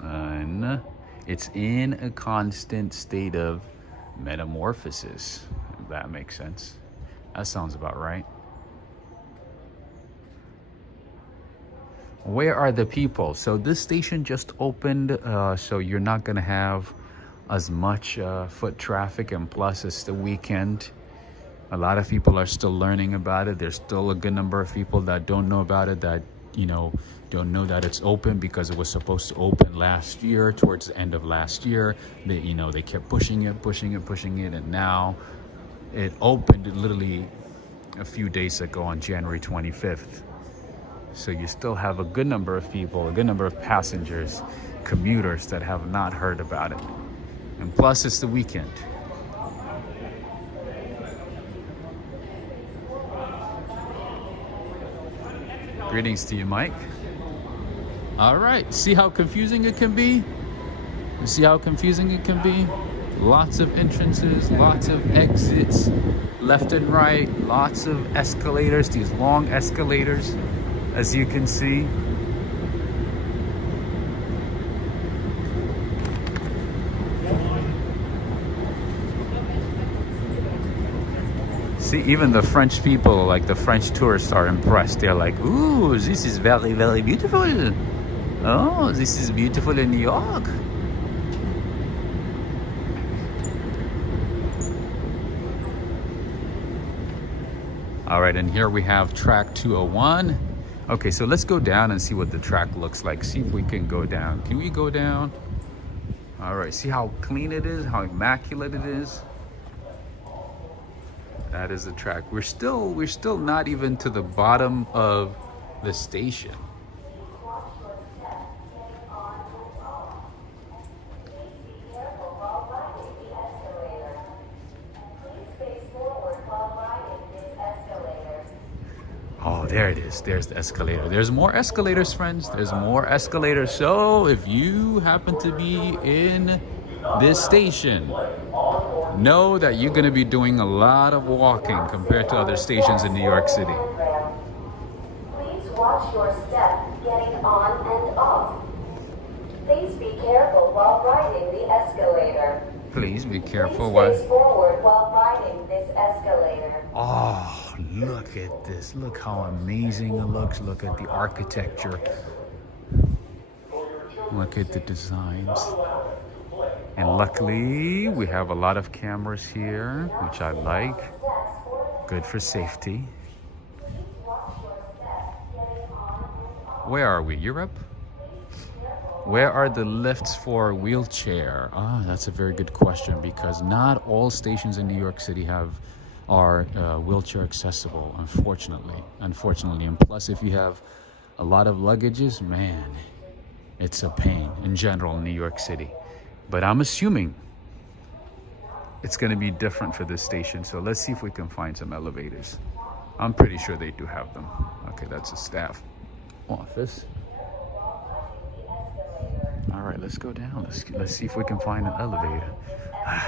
in a constant state of metamorphosis, if that makes sense. That sounds about right. Where are the people? So this station just opened, so you're not gonna have as much foot traffic, and plus it's the weekend. A lot of people are still learning about it. There's still a good number of people that don't know about it, that don't know that it's open, because it was supposed to open last year, towards the end of last year. They kept pushing it, and now it opened literally a few days ago on January 25th. So you still have a good number of people, a good number of passengers, commuters that have not heard about it. And plus it's the weekend. Greetings to you, Mike. All right, see how confusing it can be? You see how confusing it can be? Lots of entrances, lots of exits, left and right, lots of escalators, these long escalators, as you can see. See, even the French people, like the French tourists, are impressed. They're like, ooh, this is very, very beautiful. Oh, this is beautiful in New York. All right, and here we have track 201. Okay, so let's go down and see what the track looks like. See if we can go down. Can we go down? All right, see how clean it is, how immaculate it is. That is the track. We're still not even to the bottom of the station. Oh, there it is. There's the escalator. There's more escalators, friends. There's more escalators. So if you happen to be in this station, know that you're going to be doing a lot of walking compared to other stations in New York City. Please watch your step getting on and off. Please be careful while riding the escalator. Please be careful. Please face forward while riding this escalator. Oh, look at this. Look how amazing it looks. Look at the architecture. Look at the designs. And luckily, we have a lot of cameras here, which I like. Good for safety. Where are we? Europe? Where are the lifts for wheelchair? Ah, that's a very good question, because not all stations in New York City are wheelchair accessible, unfortunately. And plus, if you have a lot of luggages, man, it's a pain in general in New York City. But I'm assuming it's going to be different for this station. So let's see if we can find some elevators. I'm pretty sure they do have them. Okay, that's a staff office. All right, let's go down. Let's see if we can find an elevator.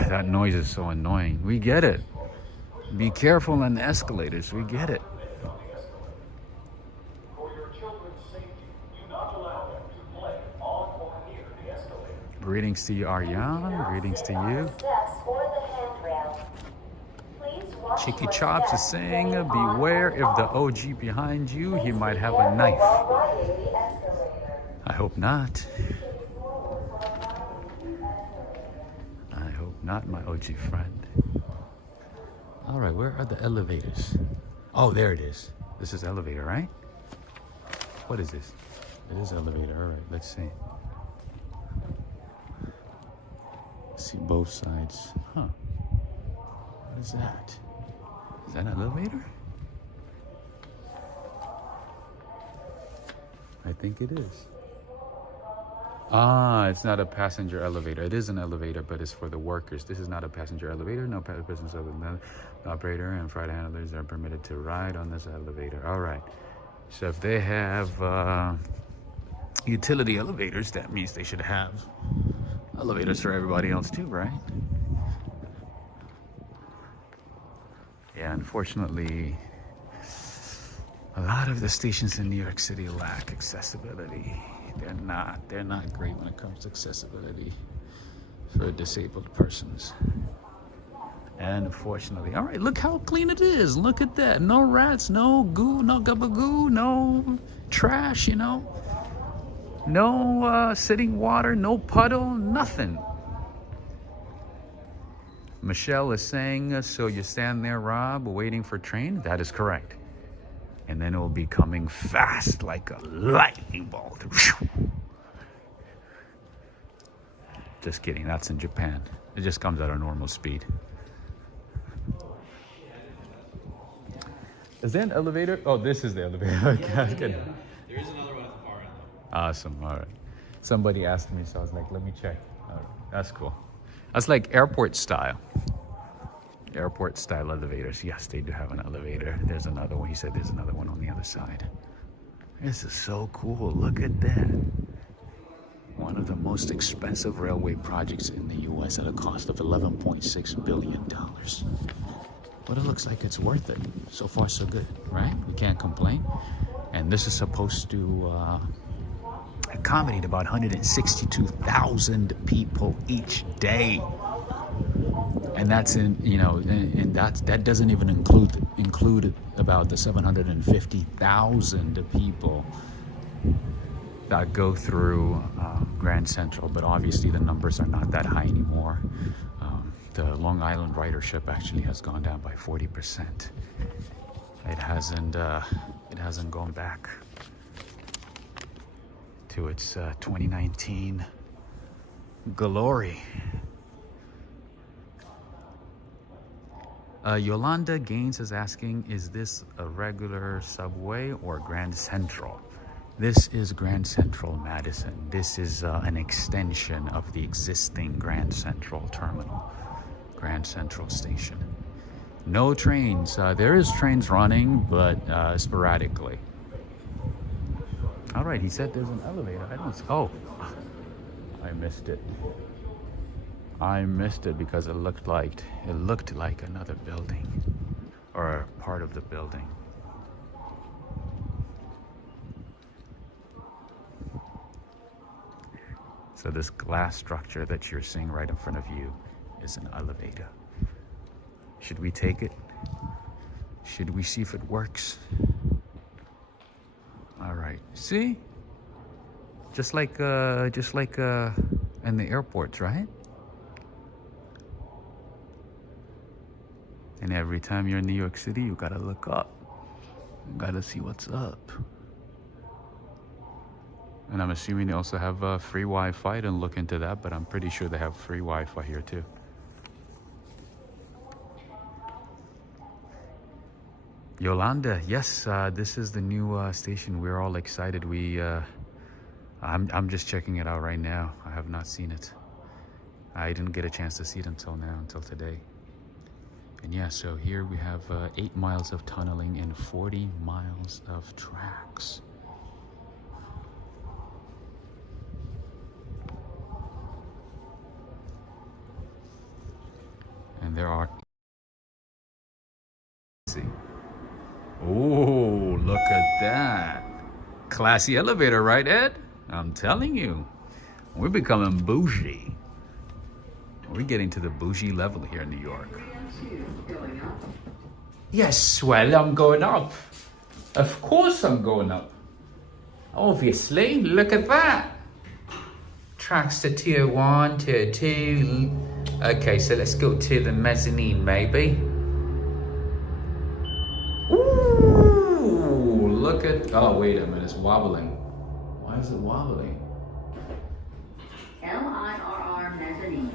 That noise is so annoying. We get it. Be careful on the escalators. We get it. Greetings to you, Aryan. Greetings to you. Chicky Chops is saying, beware if the OG behind you, he might have a knife. I hope not. I hope not, my OG friend. All right, where are the elevators? Oh, there it is. This is elevator, right? What is this? It is elevator. All right, let's see. See both sides. Huh. What is that? Is that an elevator? I think it is. Ah, it's not a passenger elevator. It is an elevator, but it's for the workers. This is not a passenger elevator. No business of the operator and freight handlers are permitted to ride on this elevator. All right. So if they have utility elevators, that means they should have elevators for everybody else too, right? Yeah, unfortunately, a lot of the stations in New York City lack accessibility. They're not great when it comes to accessibility for disabled persons. And unfortunately, all right, look how clean it is. Look at that. No rats, no goo, no gabagoo, no trash, you know. No sitting water, no puddle, nothing. Michelle is saying, so you stand there, Rob, waiting for train? That is correct. And then it will be coming fast like a lightning bolt. Just kidding, that's in Japan. It just comes at a normal speed. Is there an elevator? Oh, this is the elevator. There is another one at the far end. Awesome, all right. Somebody asked me, so I was like, let me check. All right, that's cool. That's like airport style. Airport style elevators. Yes, they do have an elevator. There's another one. He said there's another one on the other side. This is so cool. Look at that. One of the most expensive railway projects in the U.S. at a cost of $11.6 billion. But it looks like it's worth it. So far, so good, right? We can't complain. And this is supposed to accommodate about 162,000 people each day. And that's in, you know, and that doesn't even include about the 750,000 people that go through Grand Central. But obviously the numbers are not that high anymore. The Long Island ridership actually has gone down by 40%. It hasn't gone back to its 2019 glory. Yolanda Gaines is asking, is this a regular subway or Grand Central? This is Grand Central Madison. This is an extension of the existing Grand Central terminal, Grand Central Station. No trains. There is trains running, but sporadically. All right, he said there's an elevator. I don't. Oh, I missed it. I missed it because it looked like another building or part of the building. So this glass structure that you're seeing right in front of you is an elevator. Should we take it? Should we see if it works? All right. See? Just like in the airports, right? And every time you're in New York City, you gotta look up. You gotta see what's up. And I'm assuming they also have free Wi-Fi. I didn't look into that, but I'm pretty sure they have free Wi-Fi here too. Yolanda, yes, this is the new station. We're all excited. I'm just checking it out right now. I have not seen it. I didn't get a chance to see it until today. And yeah, so here we have 8 miles of tunneling and 40 miles of tracks. And there are... Let's see. Oh, look at that. Classy elevator, right, Ed? I'm telling you. We're becoming bougie. We're getting to the bougie level here in New York. Yes, well, I'm going up. Of course I'm going up. Obviously, look at that. Tracks to tier 1, tier 2. Okay, so let's go to the mezzanine, maybe. Ooh, look at... Oh, wait a minute, it's wobbling. Why is it wobbling? LIRR mezzanine.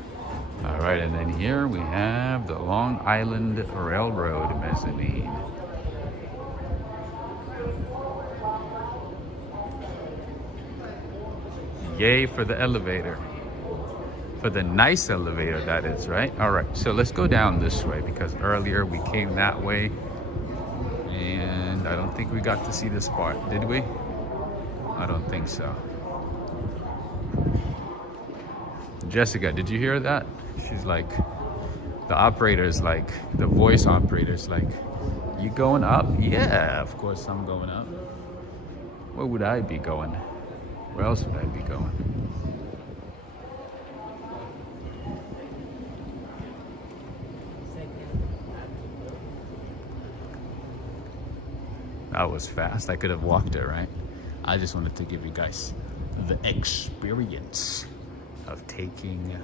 All right, and then here we have the Long Island Railroad mezzanine. Yay for the elevator. For the nice elevator, that is, right? All right, so let's go down this way because earlier we came that way and I don't think we got to see this part, did we? I don't think so. Jessica, did you hear that? She's like, the operator's like, the voice operator's like, you going up? Yeah, of course I'm going up. Where would I be going? Where else would I be going? That was fast. I could have walked it, right? I just wanted to give you guys the experience of taking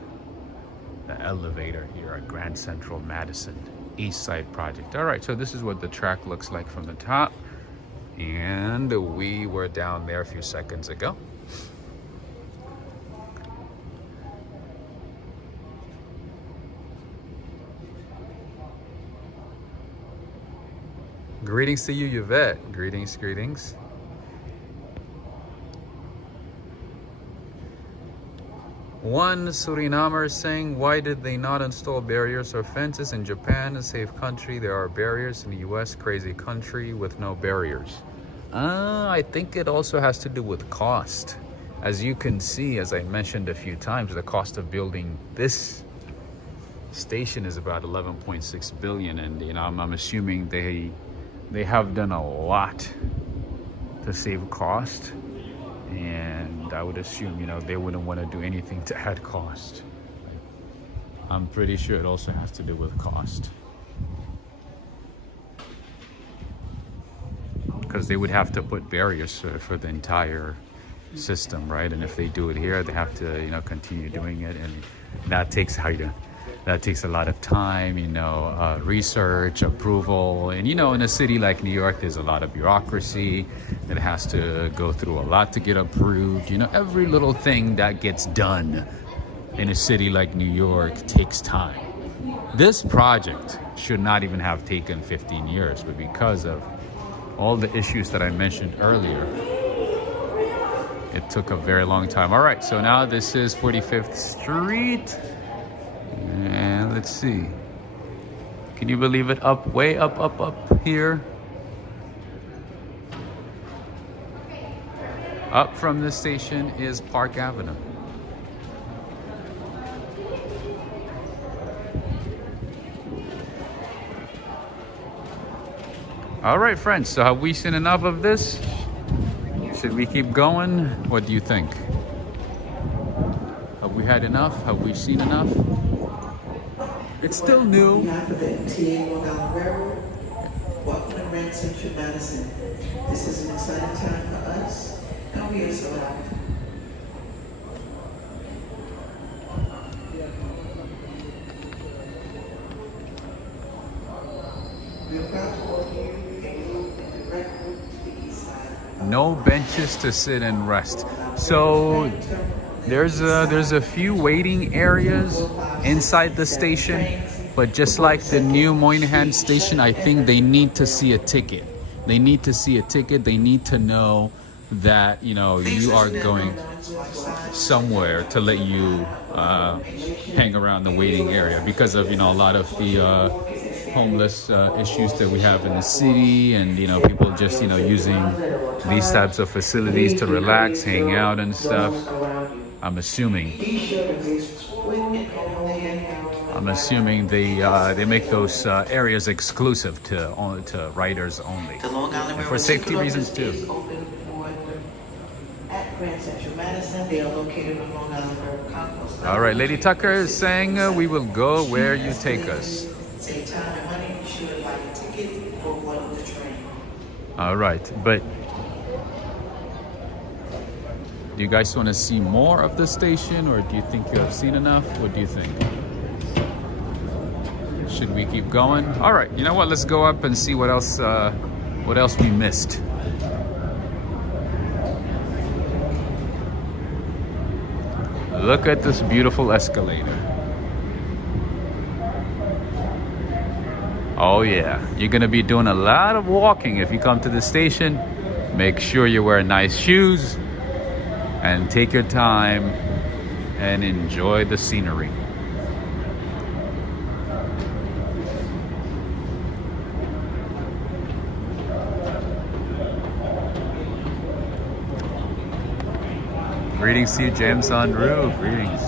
the elevator here at Grand Central Madison East Side Project. All right, so this is what the track looks like from the top. And we were down there a few seconds ago. Greetings to you, Yvette. Greetings, greetings. One Surinamer is saying, why did they not install barriers or fences in Japan, a safe country? There are barriers in the US, crazy country with no barriers. I think it also has to do with cost. As you can see, as I mentioned a few times, the cost of building this station is about 11.6 billion. And you know, I'm assuming they have done a lot to save cost. And I would assume, you know, they wouldn't want to do anything to add cost. I'm pretty sure it also has to do with cost. Because they would have to put barriers for the entire system, right? And if they do it here, they have to, you know, continue doing it. And that takes that takes a lot of time, you know, research, approval. And, you know, in a city like New York, there's a lot of bureaucracy. It has to go through a lot to get approved. You know, every little thing that gets done in a city like New York takes time. This project should not even have taken 15 years, but because of all the issues that I mentioned earlier, it took a very long time. All right, so now this is 45th Street. And let's see. Can you believe it? Up, way up here. Up from the station is Park Avenue. All right, friends, so have we seen enough of this? Should we keep going? What do you think? Have we had enough? Have we seen enough? It's still new. On behalf of the MTA Long Island Railroad, welcome to Grand Central Madison. This is an exciting time for us, and we are so happy. We are proud to welcome you and move in direct route to the east side. No benches to sit and rest. So there's a few waiting areas inside the station, but just like the new Moynihan station, I think they need to see a ticket. They need to see a ticket. They need to know that, you know, you are going somewhere to let you hang around the waiting area because of, you know, a lot of the homeless issues that we have in the city, and, you know, people just, you know, using these types of facilities to relax, hang out and stuff. I'm assuming they make those areas exclusive to riders only, and for safety reasons too. At Grand Central Madison, they are located on Long Island Railroad Concourse. All right, Lady Tucker is saying we will go where you take us. Save time and money. You should buy a ticket or board the train. All right, but do you guys want to see more of the station, or do you think you have seen enough? What do you think? Should we keep going? All right, you know what? Let's go up and see what else we missed. Look at this beautiful escalator. Oh yeah, you're gonna be doing a lot of walking if you come to the station. Make sure you wear nice shoes and take your time and enjoy the scenery. Greetings to you, James Andrew. Greetings.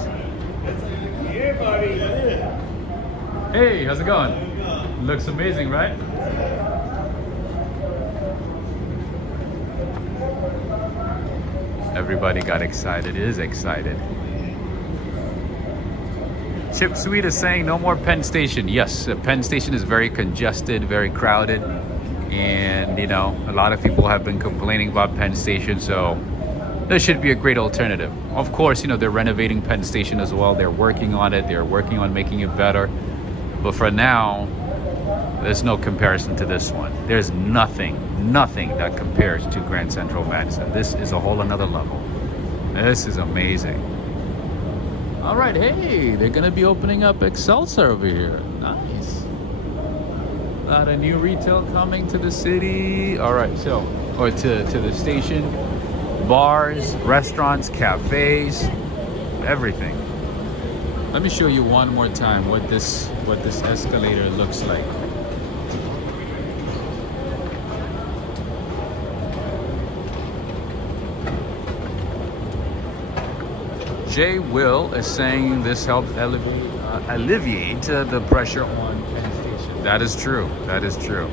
Hey, buddy. Hey, how's it going? Looks amazing, right? Everybody got excited, is excited. Chip Sweet is saying no more Penn Station. Yes, Penn Station is very congested, very crowded. And, you know, a lot of people have been complaining about Penn Station, so there should be a great alternative. Of course, you know, they're renovating Penn Station as well. They're working on it. They're working on making it better. But for now, there's no comparison to this one. There's nothing that compares to Grand Central Madison. This is a whole another level. This is amazing. All right, hey, they're gonna be opening up Excelsior over here. Nice. A lot of new retail coming to the city. All right, so, or to the station. Bars, restaurants, cafes, everything. Let me show you one more time what this escalator looks like. Jay Will is saying this helps alleviate the pressure on Penn Station. That is true. That is true.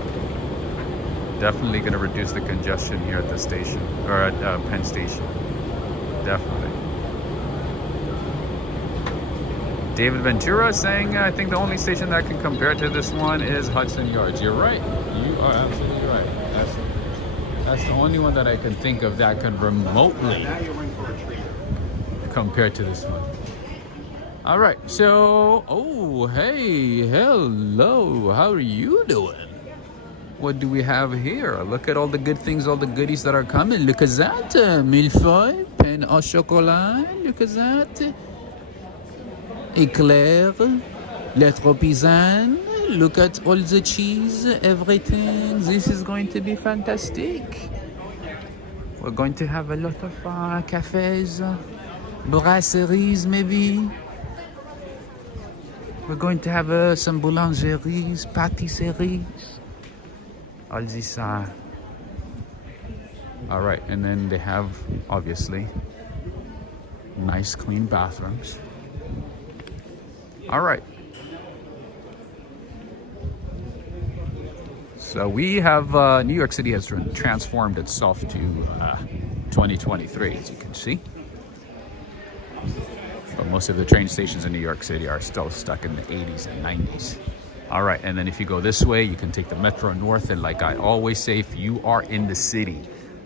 Definitely going to reduce the congestion here at the station, or at Penn Station. Definitely. David Ventura is saying, I think the only station that can compare to this one is Hudson Yards. You're right. You are absolutely right. That's the only one that I can think of that can remotely compare to this one. All right. So, oh, hey, hello. How are you doing? What do we have here? Look at all the good things, all the goodies that are coming. Look at that. Millefeuille, pain au chocolat. Look at that. Eclair, lettre paysanne. Look at all the cheese, everything. This is going to be fantastic. We're going to have a lot of cafes, brasseries maybe. We're going to have some boulangeries, pâtisseries. All this, all right, and then they have obviously nice clean bathrooms. All right, so we have New York City has transformed itself to 2023, as you can see, but most of the train stations in New York City are still stuck in the 80s and 90s. All right, and then if you go this way, you can take the Metro North. And like I always say, if you are in the city,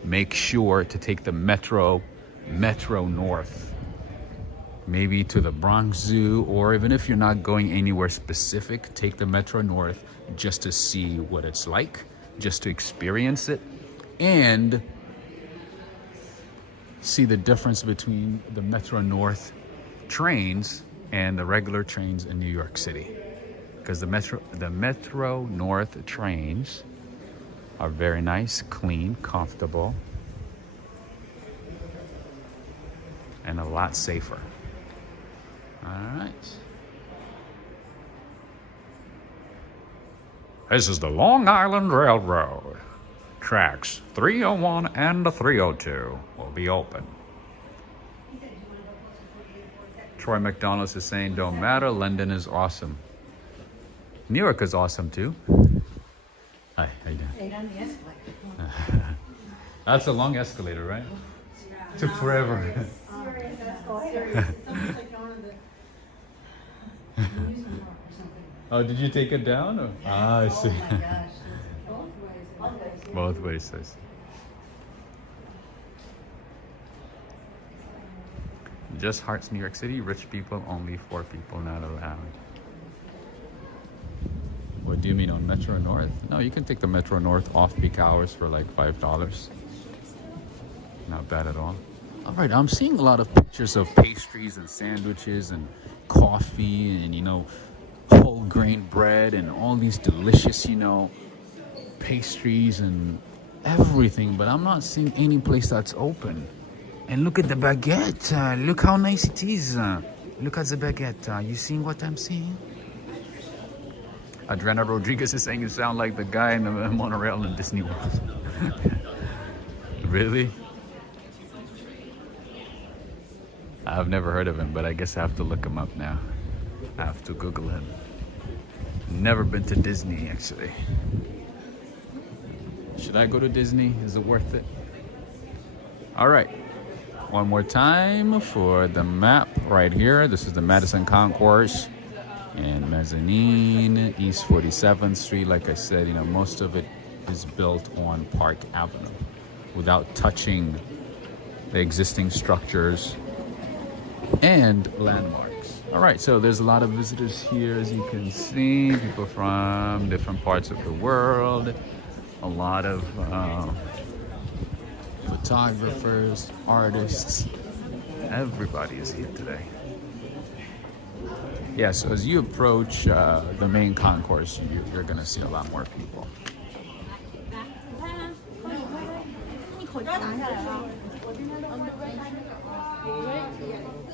make sure to take the Metro North. Maybe to the Bronx Zoo, or even if you're not going anywhere specific, take the Metro North just to see what it's like, just to experience it, and see the difference between the Metro North trains and the regular trains in New York City. Because the Metro North trains are very nice, clean, comfortable, and a lot safer. All right. This is the Long Island Railroad. Tracks 301 and 302 will be open. Troy McDonald's is saying, don't matter, London is awesome. New York is awesome too. Hi, how you doing? That's a long escalator, right? Took forever. Oh, did you take it down? Or? Ah, I see. Both ways, I see. Just Hearts, New York City. Rich people only, 4 people not allowed. What do you mean on Metro North? No, you can take the Metro North off-peak hours for like $5. Not bad at all. All right, I'm seeing a lot of pictures of pastries and sandwiches and coffee and, you know, whole grain bread and all these delicious, you know, pastries and everything, but I'm not seeing any place that's open. And look at the baguette. Look how nice it is. Look at the baguette. You seeing what I'm seeing? Adriana Rodriguez is saying you sound like the guy in the monorail in Disney World. Really? I've never heard of him, but I guess I have to look him up now. I have to Google him. Never been to Disney, actually. Should I go to Disney? Is it worth it? All right. One more time for the map right here. This is the Madison Concourse and Mezzanine, East 47th Street. Like I said, you know, most of it is built on Park Avenue without touching the existing structures and landmarks. All right, so there's a lot of visitors here, as you can see, people from different parts of the world, a lot of photographers, artists, everybody is here today. Yeah, so as you approach the main concourse, you're gonna see a lot more people.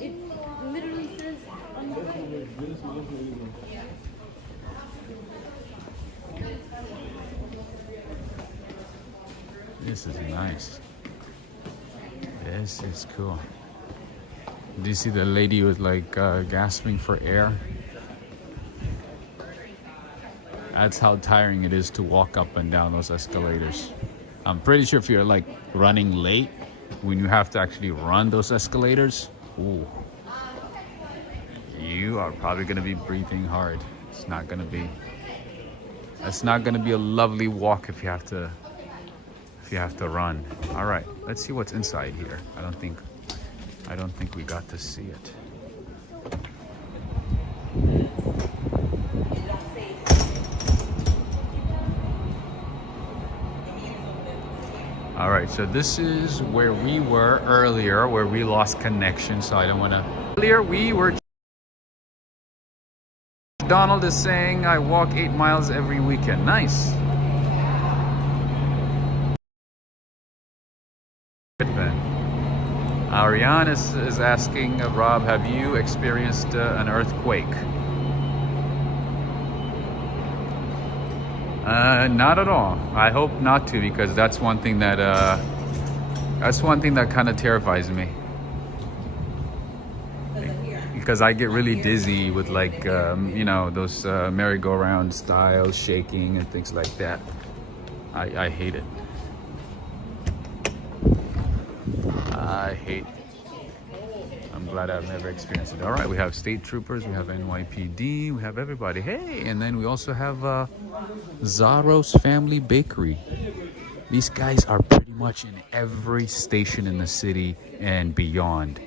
It literally says on the right. This is nice. This is cool. Do you see the lady was like gasping for air? That's how tiring it is to walk up and down those escalators. I'm pretty sure if you're like running late, when you have to actually run those escalators, ooh, you are probably gonna be breathing hard. It's not gonna be a lovely walk if you have to run. All right, let's see what's inside here. I don't think we got to see it. All right, so this is where we were earlier, where we lost connection, so I don't want to... Earlier we were... Donald is saying I walk 8 miles every weekend. Nice. Good, Ben. Ariane is asking, Rob, have you experienced an earthquake? Not at all. I hope not to, because that's one thing that kind of terrifies me. Because I get really dizzy with like you know, those merry-go-round styles, shaking and things like that. I hate it. I hate it. I'm glad I've never experienced it. All right, we have state troopers, we have NYPD, we have everybody. Hey, and then we also have Zaros Family Bakery. These guys are pretty much in every station in the city and beyond.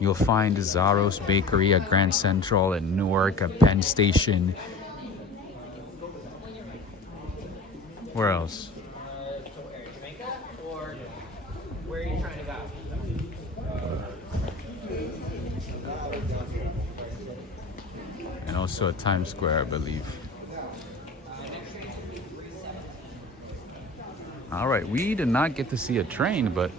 You'll find Zaros Bakery at Grand Central, at Newark, at Penn Station. Where else? Where are you trying to go? And also at Times Square, I believe. All right, we did not get to see a train, but...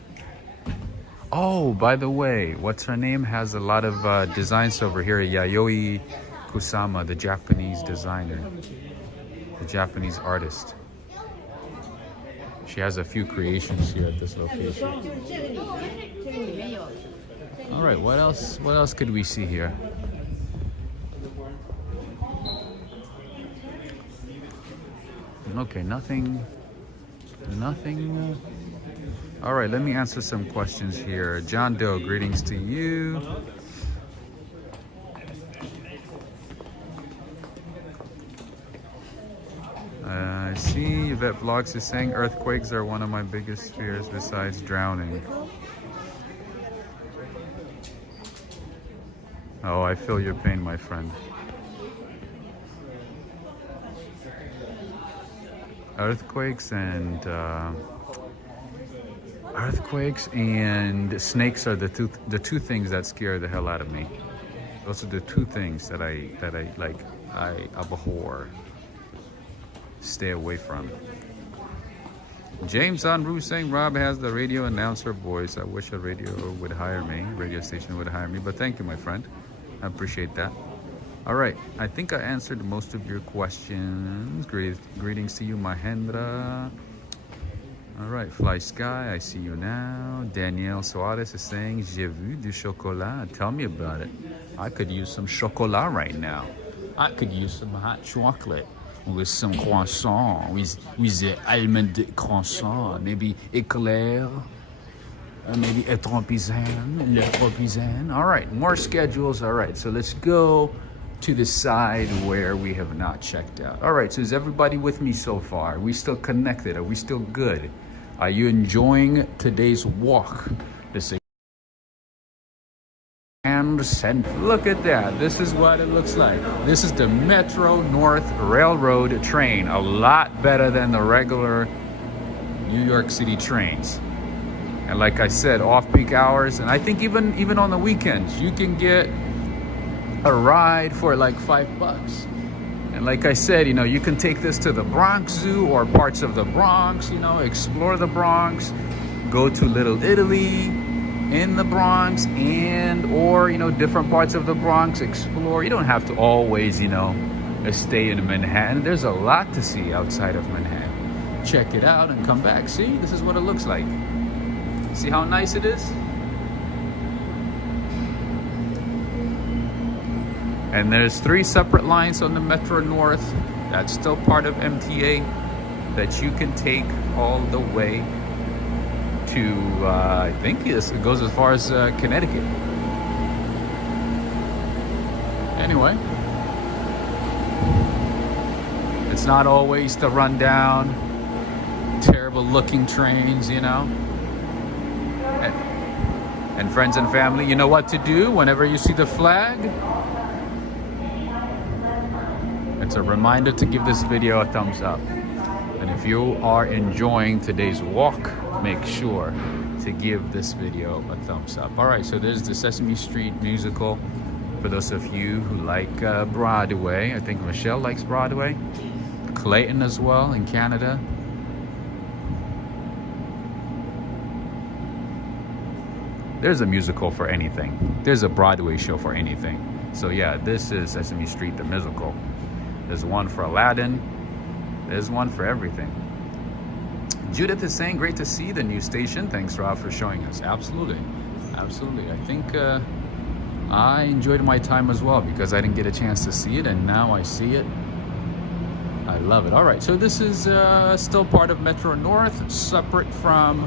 Oh, by the way, what's her name has a lot of designs over here. Yayoi Kusama, the Japanese designer, the Japanese artist. She has a few creations here at this location. All right, what else? What else could we see here? Okay, nothing. All right, let me answer some questions here. John Doe, greetings to you. I see Yvette Vlogs is saying earthquakes are one of my biggest fears besides drowning. Oh, I feel your pain, my friend. Earthquakes and snakes are the two things that scare the hell out of me. Those are the two things that I abhor, stay away from. James Andrew saying Rob has the radio announcer voice. I wish a radio would hire me, radio station would hire me, but thank you, my friend. I appreciate that. All right, I think I answered most of your questions. Greetings to you, Mahendra. All right, Fly Sky, I see you now. Danielle Suarez is saying, j'ai vu du chocolat. Tell me about it. I could use some chocolat right now. I could use some hot chocolate with some croissant, with almond croissant, maybe eclair, maybe le tropisane. All right, more schedules. All right, so let's go to the side where we have not checked out. All right, so is everybody with me so far? Are we still connected? Are we still good? Are you enjoying today's walk? And look at that. This is what it looks like. This is the Metro North Railroad train. A lot better than the regular New York City trains. And like I said, off-peak hours, and I think even on the weekends, you can get a ride for like $5. And like I said, you know, you can take this to the Bronx Zoo or parts of the Bronx, you know, explore the Bronx, go to Little Italy in the Bronx, and or, you know, different parts of the Bronx, explore. You don't have to always, you know, stay in Manhattan. There's a lot to see outside of Manhattan. Check it out and come back. See, this is what it looks like. See how nice it is? And there's 3 separate lines on the Metro North. That's still part of MTA that you can take all the way to, I think it goes as far as Connecticut. Anyway, it's not always the rundown, terrible looking trains, you know. And friends and family, you know what to do whenever you see the flag. It's a reminder to give this video a thumbs up. And if you are enjoying today's walk, make sure to give this video a thumbs up. All right, so there's the Sesame Street musical. For those of you who like Broadway, I think Michelle likes Broadway. Clayton as well in Canada. There's a musical for anything. There's a Broadway show for anything. So yeah, this is Sesame Street, the musical. There's one for Aladdin. There's one for everything. Judith is saying, great to see the new station. Thanks, Rob, for showing us. Absolutely. Absolutely. I think I enjoyed my time as well because I didn't get a chance to see it, and now I see it. I love it. All right, so this is still part of Metro North, separate from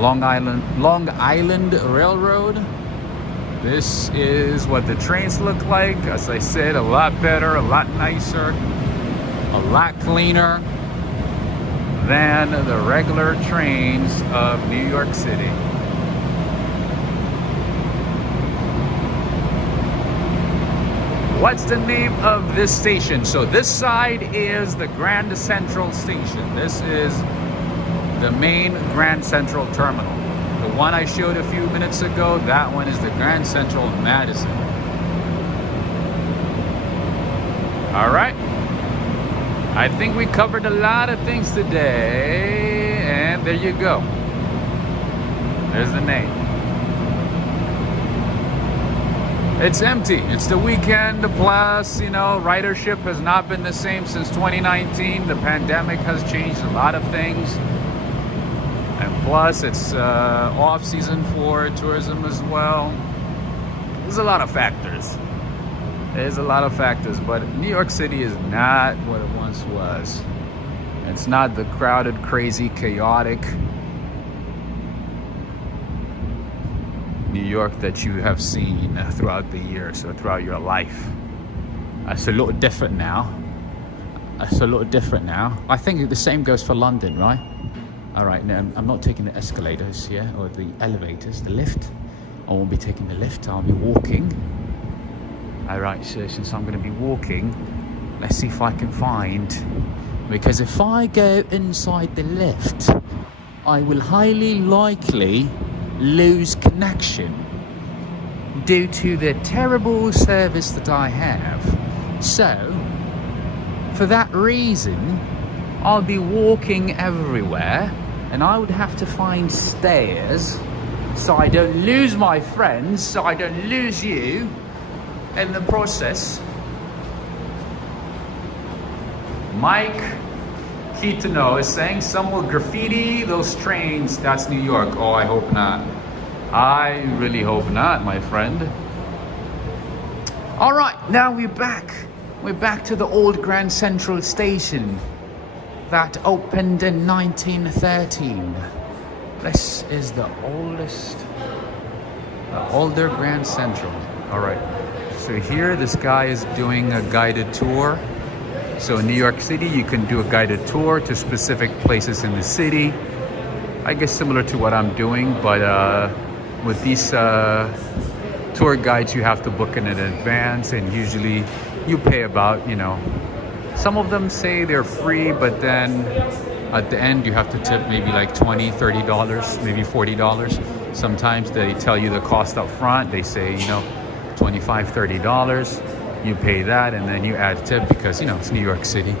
Long Island Railroad. This is what the trains look like. As I said, a lot better, a lot nicer, a lot cleaner than the regular trains of New York City. What's the name of this station? So this side is the Grand Central Station. This is the main Grand Central Terminal. The one I showed a few minutes ago, that one is the Grand Central Madison. All right. I think we covered a lot of things today, and there you go. There's the name. It's empty. It's the weekend, plus, you know, ridership has not been the same since 2019. The pandemic has changed a lot of things. And plus, it's off season for tourism as well. There's a lot of factors. There's a lot of factors, but New York City is not what it once was. It's not the crowded, crazy, chaotic New York that you have seen throughout the years or throughout your life. It's a little different now. It's a little different now. I think the same goes for London, right? All right, now I'm not taking the escalators here, or the elevators, the lift. I won't be taking the lift, I'll be walking. All right, so since I'm gonna be walking, let's see if I can find, because if I go inside the lift, I will highly likely lose connection due to the terrible service that I have. So, for that reason, I'll be walking everywhere and I would have to find stairs so I don't lose my friends, so I don't lose you in the process. Mike Kitano is saying some will graffiti those trains. That's New York. Oh, I hope not. I really hope not, my friend. All right, now we're back. We're back to the old Grand Central Station that opened in 1913. This is the older Grand Central. All right, so here this guy is doing a guided tour. So in New York City, you can do a guided tour to specific places in the city. I guess similar to what I'm doing, but with these tour guides, you have to book in advance, and usually you pay about, you know, some of them say they're free, but then at the end you have to tip maybe like $20, $30, maybe $40. Sometimes they tell you the cost up front. They say, you know, $25, $30. You pay that, and then you add tip because, you know, it's New York City.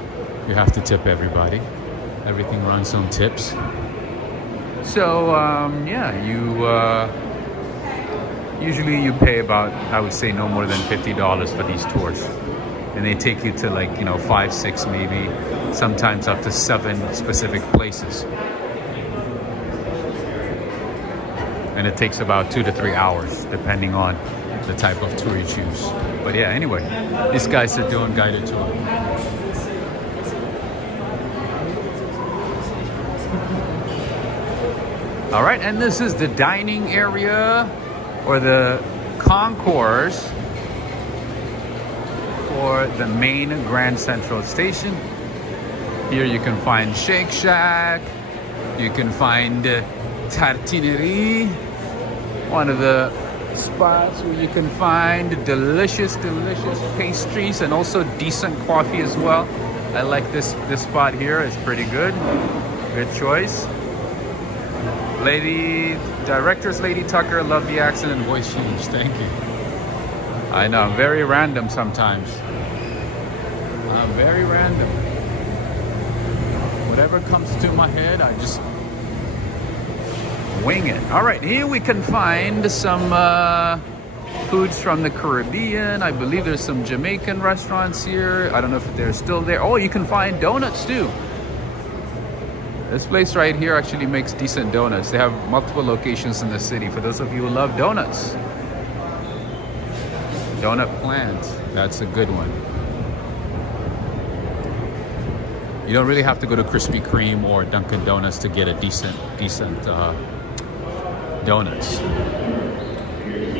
You have to tip everybody. Everything runs on tips. So yeah, you usually you pay about, I would say, no more than $50 for these tours, and they take you to, like, you know, 5, 6, maybe sometimes up to 7 specific places, and it takes about 2 to 3 hours depending on the type of tour you choose. But yeah, anyway, these guys are doing guided tour. All right, and this is the dining area, or the concourse for the main Grand Central Station. Here you can find Shake Shack, you can find Tartinerie, one of the spots where you can find delicious pastries and also decent coffee as well. I like this spot here. It's pretty good choice. Directors Lady Tucker, love the accent and voice change. Thank you. I know, very random sometimes. Very random. Whatever comes to my head, I just wing it. All right, here we can find some foods from the Caribbean. I believe there's some Jamaican restaurants here. I don't know if they're still there. Oh, you can find donuts too. This place right here actually makes decent donuts. They have multiple locations in the city for those of you who love donuts. Donut Plant, that's a good one. You don't really have to go to Krispy Kreme or Dunkin' Donuts to get a decent donuts,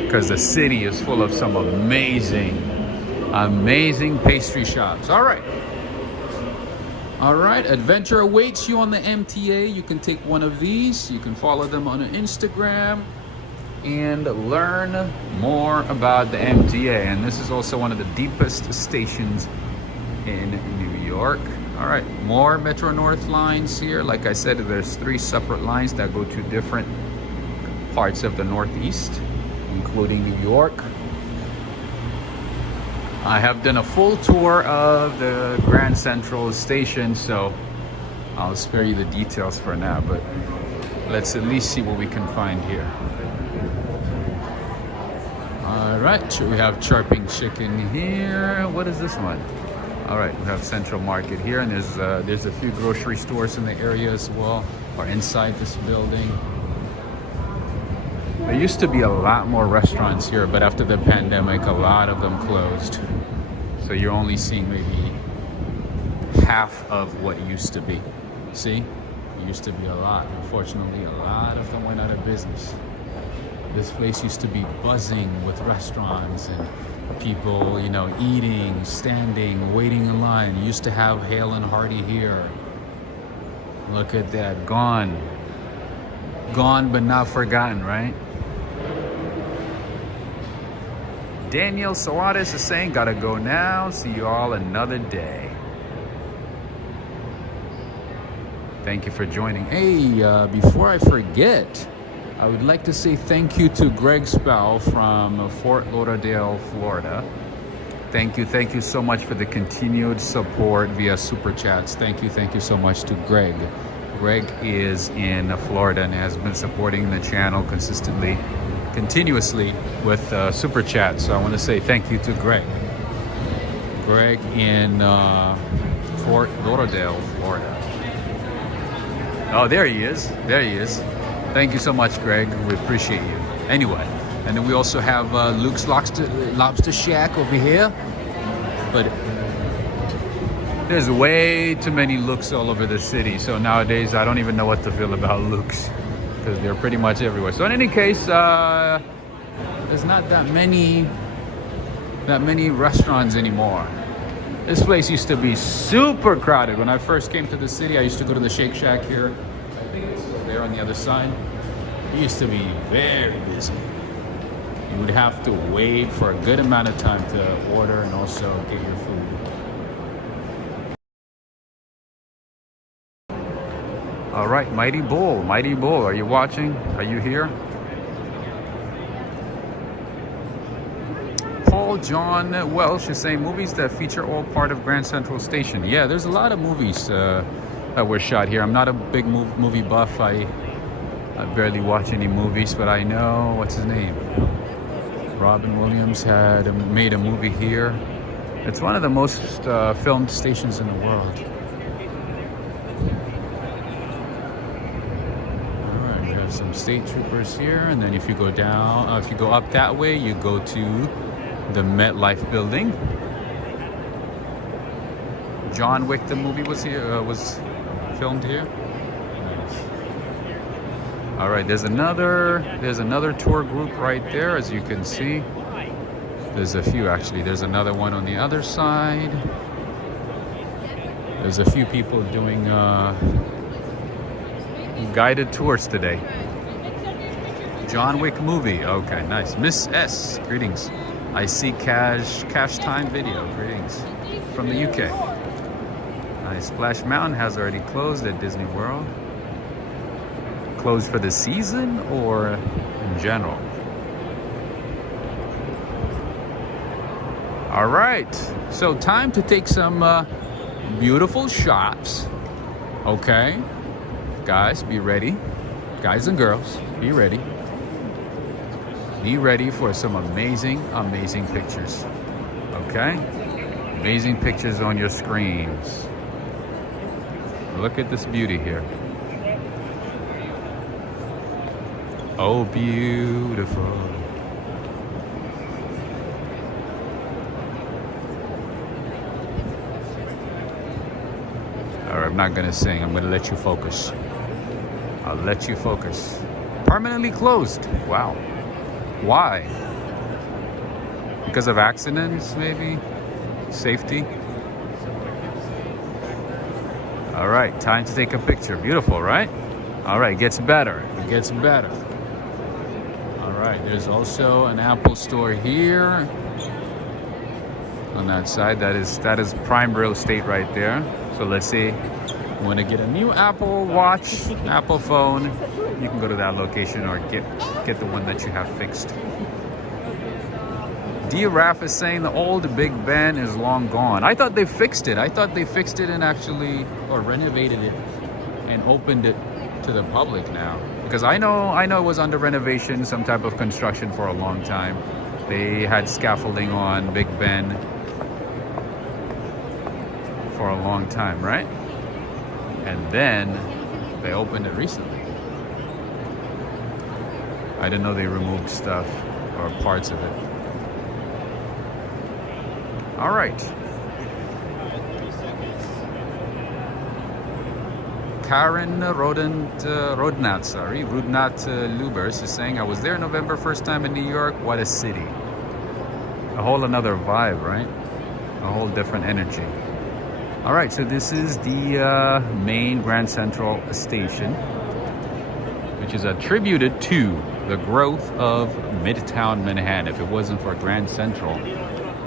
because the city is full of some amazing pastry shops. All right, adventure awaits you on the MTA. You can take one of these. You can follow them on Instagram and learn more about the MTA. And this is also one of the deepest stations in New York. All right, more Metro North lines here. Like I said, there's 3 separate lines that go to different parts of the Northeast, including New York. I have done a full tour of the Grand Central Station, so I'll spare you the details for now, but let's at least see what we can find here. All right, so we have Chirping Chicken here. What is this one? All right, we have Central Market here, and there's a few grocery stores in the area as well, or inside this building. There used to be a lot more restaurants here, but after the pandemic, a lot of them closed. So you're only seeing maybe half of what used to be. See? It used to be a lot. Unfortunately, a lot of them went out of business. This place used to be buzzing with restaurants and people, you know, eating, standing, waiting in line. You used to have Hale and Hearty here. Look at that, gone. Gone but not forgotten, right? Daniel Soares is saying, gotta go now. See you all another day. Thank you for joining. Hey, before I forget, I would like to say thank you to Greg Spell from Fort Lauderdale, Florida. Thank you so much for the continued support via Super Chats. Thank you so much to Greg. Greg is in Florida and has been supporting the channel continuously with Super Chat. So I want to say thank you to Greg. Greg in Fort Lauderdale, Florida. Oh, there he is. There he is. Thank you so much, Greg. We appreciate you. Anyway, and then we also have Luke's Lobster Shack over here. But there's way too many Lukes all over the city. So nowadays, I don't even know what to feel about Lukes because they're pretty much everywhere. So in any case, there's not that many restaurants anymore. This place used to be super crowded. When I first came to the city, I used to go to the Shake Shack here. I think it's there on the other side. It used to be very busy. You would have to wait for a good amount of time to order and also get your food. All right, Mighty Bull, are you watching? Are you here? Paul John Welsh is saying movies that feature all part of Grand Central Station. Yeah, there's a lot of movies that were shot here. I'm not a big movie buff. I barely watch any movies, but I know, what's his name? Robin Williams had made a movie here. It's one of the most filmed stations in the world. All right, we have some state troopers here, and then if you go down, if you go up that way, you go to the MetLife building. John Wick, the movie, was here, was filmed here. Nice. All right, there's another tour group right there, as you can see. There's a few actually. There's another one on the other side. There's a few people doing guided tours today. John Wick movie. Okay, nice. Miss S, greetings. I see Cash Time Video. Greetings from the UK. Nice. Splash Mountain has already closed at Disney World. Closed for the season or in general? All right. So time to take some beautiful shots. Okay. Guys, be ready. Guys and girls, be ready. Be ready for some amazing pictures. Okay? Amazing pictures on your screens. Look at this beauty here. Oh, beautiful. All right, I'm not gonna sing. I'm gonna let you focus. I'll let you focus. Permanently closed. Wow. Why? Because of accidents, maybe? Safety? All right, time to take a picture. Beautiful, right? All right, gets better. It gets better. All right, there's also an Apple store here on that side. That is prime real estate right there. So let's see. You want to get a new Apple Watch, Apple phone, you can go to that location or get the one that you have fixed. D. Raff is saying the old Big Ben is long gone. I thought they fixed it. I thought they fixed it and actually, or renovated it and opened it to the public now. Because I know it was under renovation, some type of construction for a long time. They had scaffolding on Big Ben for a long time, right? And then they opened it recently. I didn't know they removed stuff or parts of it. All right. Karen Rudnat Lubers is saying, I was there November, first time in New York. What a city. A whole another vibe, right? A whole different energy. All right, so this is the main Grand Central Station, which is attributed to the growth of Midtown Manhattan. If it wasn't for Grand Central,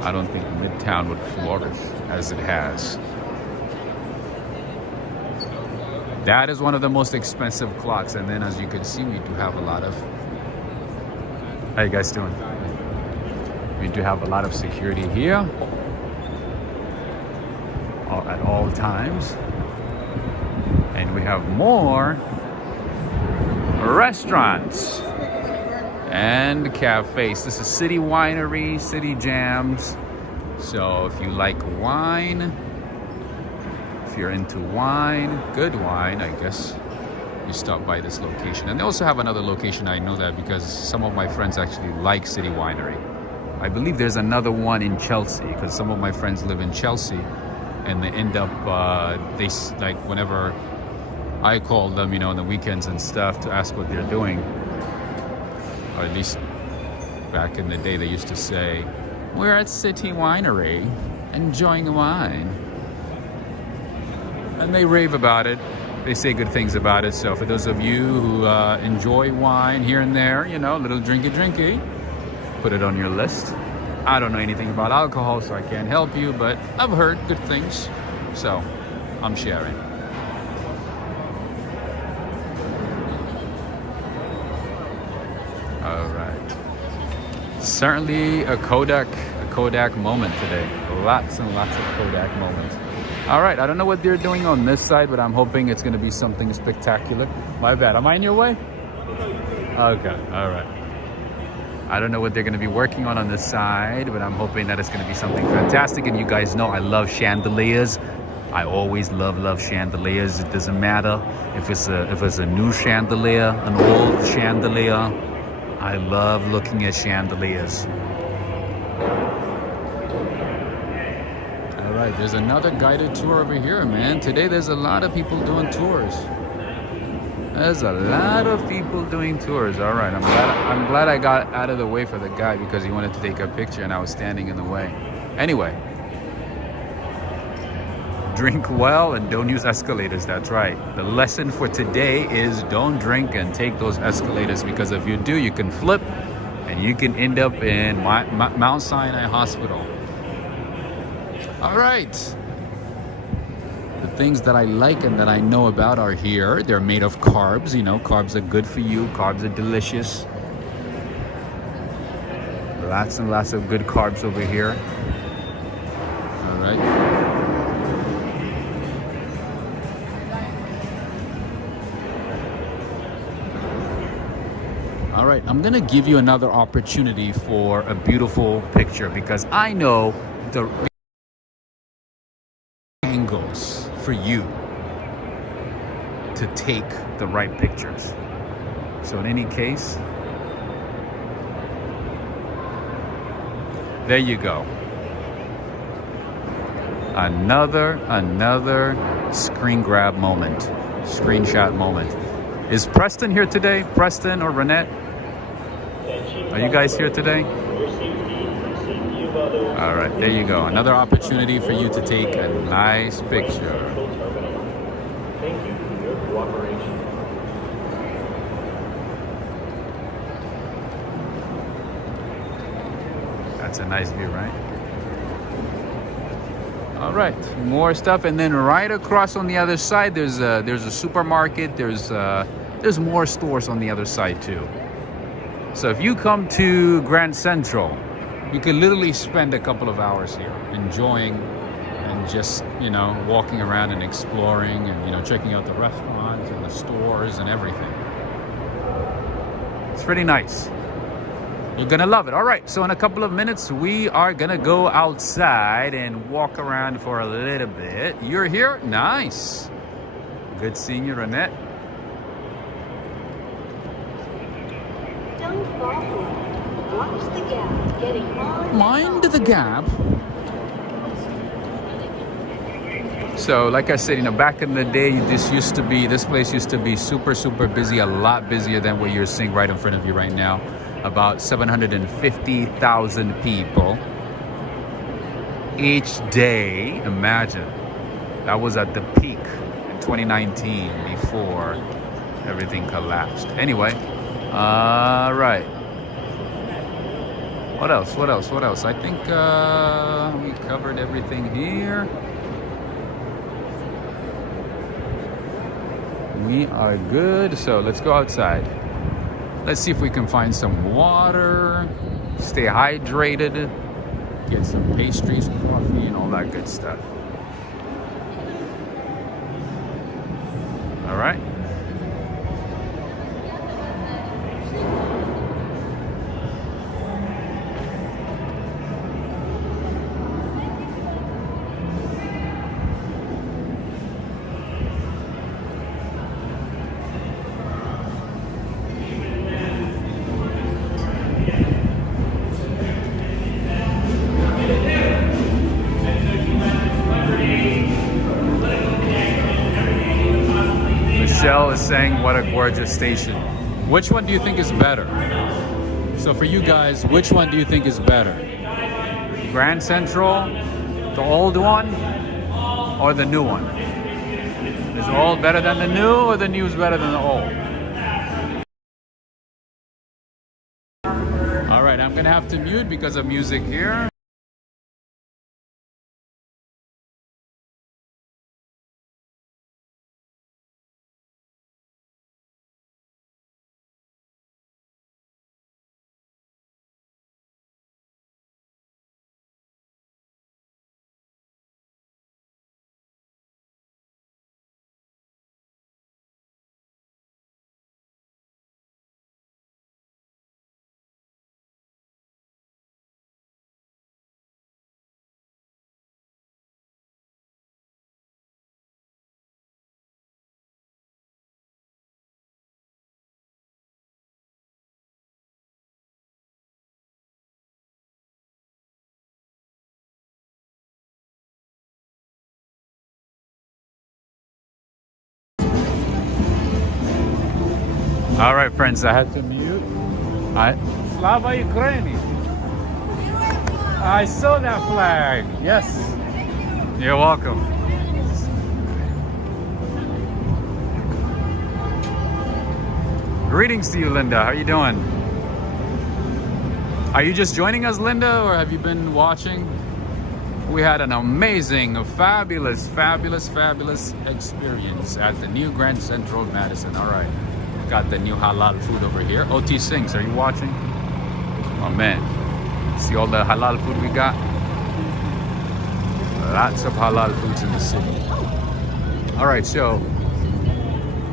I don't think Midtown would flourish as it has. That is one of the most expensive clocks. And then as you can see, we do have a lot of... How you guys doing? We do have a lot of security here at all times. And we have more restaurants and cafes. This is City Winery, City Jams. So if you like wine, if you're into wine, good wine, I guess, you stop by this location. And they also have another location. I know that because some of my friends actually like City Winery. I believe there's another one in Chelsea because some of my friends live in Chelsea, and they end up, they like whenever I call them, you know, on the weekends and stuff to ask what they're doing, or at least back in the day they used to say, we're at City Winery enjoying wine. And they rave about it. They say good things about it. So for those of you who enjoy wine here and there, you know, a little drinky, put it on your list. I don't know anything about alcohol, so I can't help you, but I've heard good things, so I'm sharing. All right. Certainly a Kodak moment today. Lots and lots of Kodak moments. All right, I don't know what they're doing on this side, but I'm hoping it's going to be something spectacular. My bad. Am I in your way? Okay, all right. I don't know what they're going to be working on this side, but I'm hoping that it's going to be something fantastic. And you guys know I love chandeliers. I always love chandeliers. It doesn't matter if it's a new chandelier, an old chandelier. I love looking at chandeliers. All right, there's another guided tour over here, man. Today there's a lot of people doing tours. There's a lot of people doing tours. All right, I'm glad I got out of the way for the guy because he wanted to take a picture and I was standing in the way. Anyway, drink well and don't use escalators. That's right. The lesson for today is don't drink and take those escalators, because if you do, you can flip and you can end up in Mount Sinai Hospital. All right. The things that I like and that I know about are here. They're made of carbs. You know, carbs are good for you. Carbs are delicious. Lots and lots of good carbs over here. All right. All right, I'm gonna give you another opportunity for a beautiful picture, because I know the angles for you to take the right pictures. So in any case, there you go. Another screen grab moment, screenshot moment. Is Preston here today? Preston or Renette? Are you guys here today? All right, there you go. Another opportunity for you to take a nice picture. Thank you for your cooperation. That's a nice view, right? All right, more stuff, and then right across on the other side, there's a supermarket. There's more stores on the other side too. So if you come to Grand Central, you could literally spend a couple of hours here enjoying and just, you know, walking around and exploring and, you know, checking out the restaurants and the stores and everything. It's pretty nice. You're gonna love it. All right, so in a couple of minutes, we are gonna go outside and walk around for a little bit. You're here? Nice. Good seeing you, Renette. Don't fall for it. Watch the gap. Getting on. Mind the gap. So like I said, you know, back in the day, this place used to be super busy, a lot busier than what you're seeing right in front of you right now. About 750,000 people each day. Imagine. That was at the peak in 2019 before everything collapsed. Anyway, all right. What else? I think we covered everything here. We are good. So let's go outside. Let's see if we can find some water, stay hydrated, get some pastries, coffee, and all that good stuff. Michelle is saying, what a gorgeous station. Which one do you think is better? So for you guys, which one do you think is better? Grand Central, the old one, or the new one? Is the old better than the new, or the new is better than the old? All right, I'm gonna have to mute because of music here. All right, friends, I had to mute. Slava Ukraini. I saw that flag. Yes. You're welcome. Greetings to you, Linda. How you doing? Are you just joining us, Linda, or have you been watching? We had an amazing, fabulous experience at the new Grand Central Madison. All right. Got the new halal food over here. OT Sinks, are you watching? Oh man, see all the halal food we got? Lots of halal foods in the city. All right, so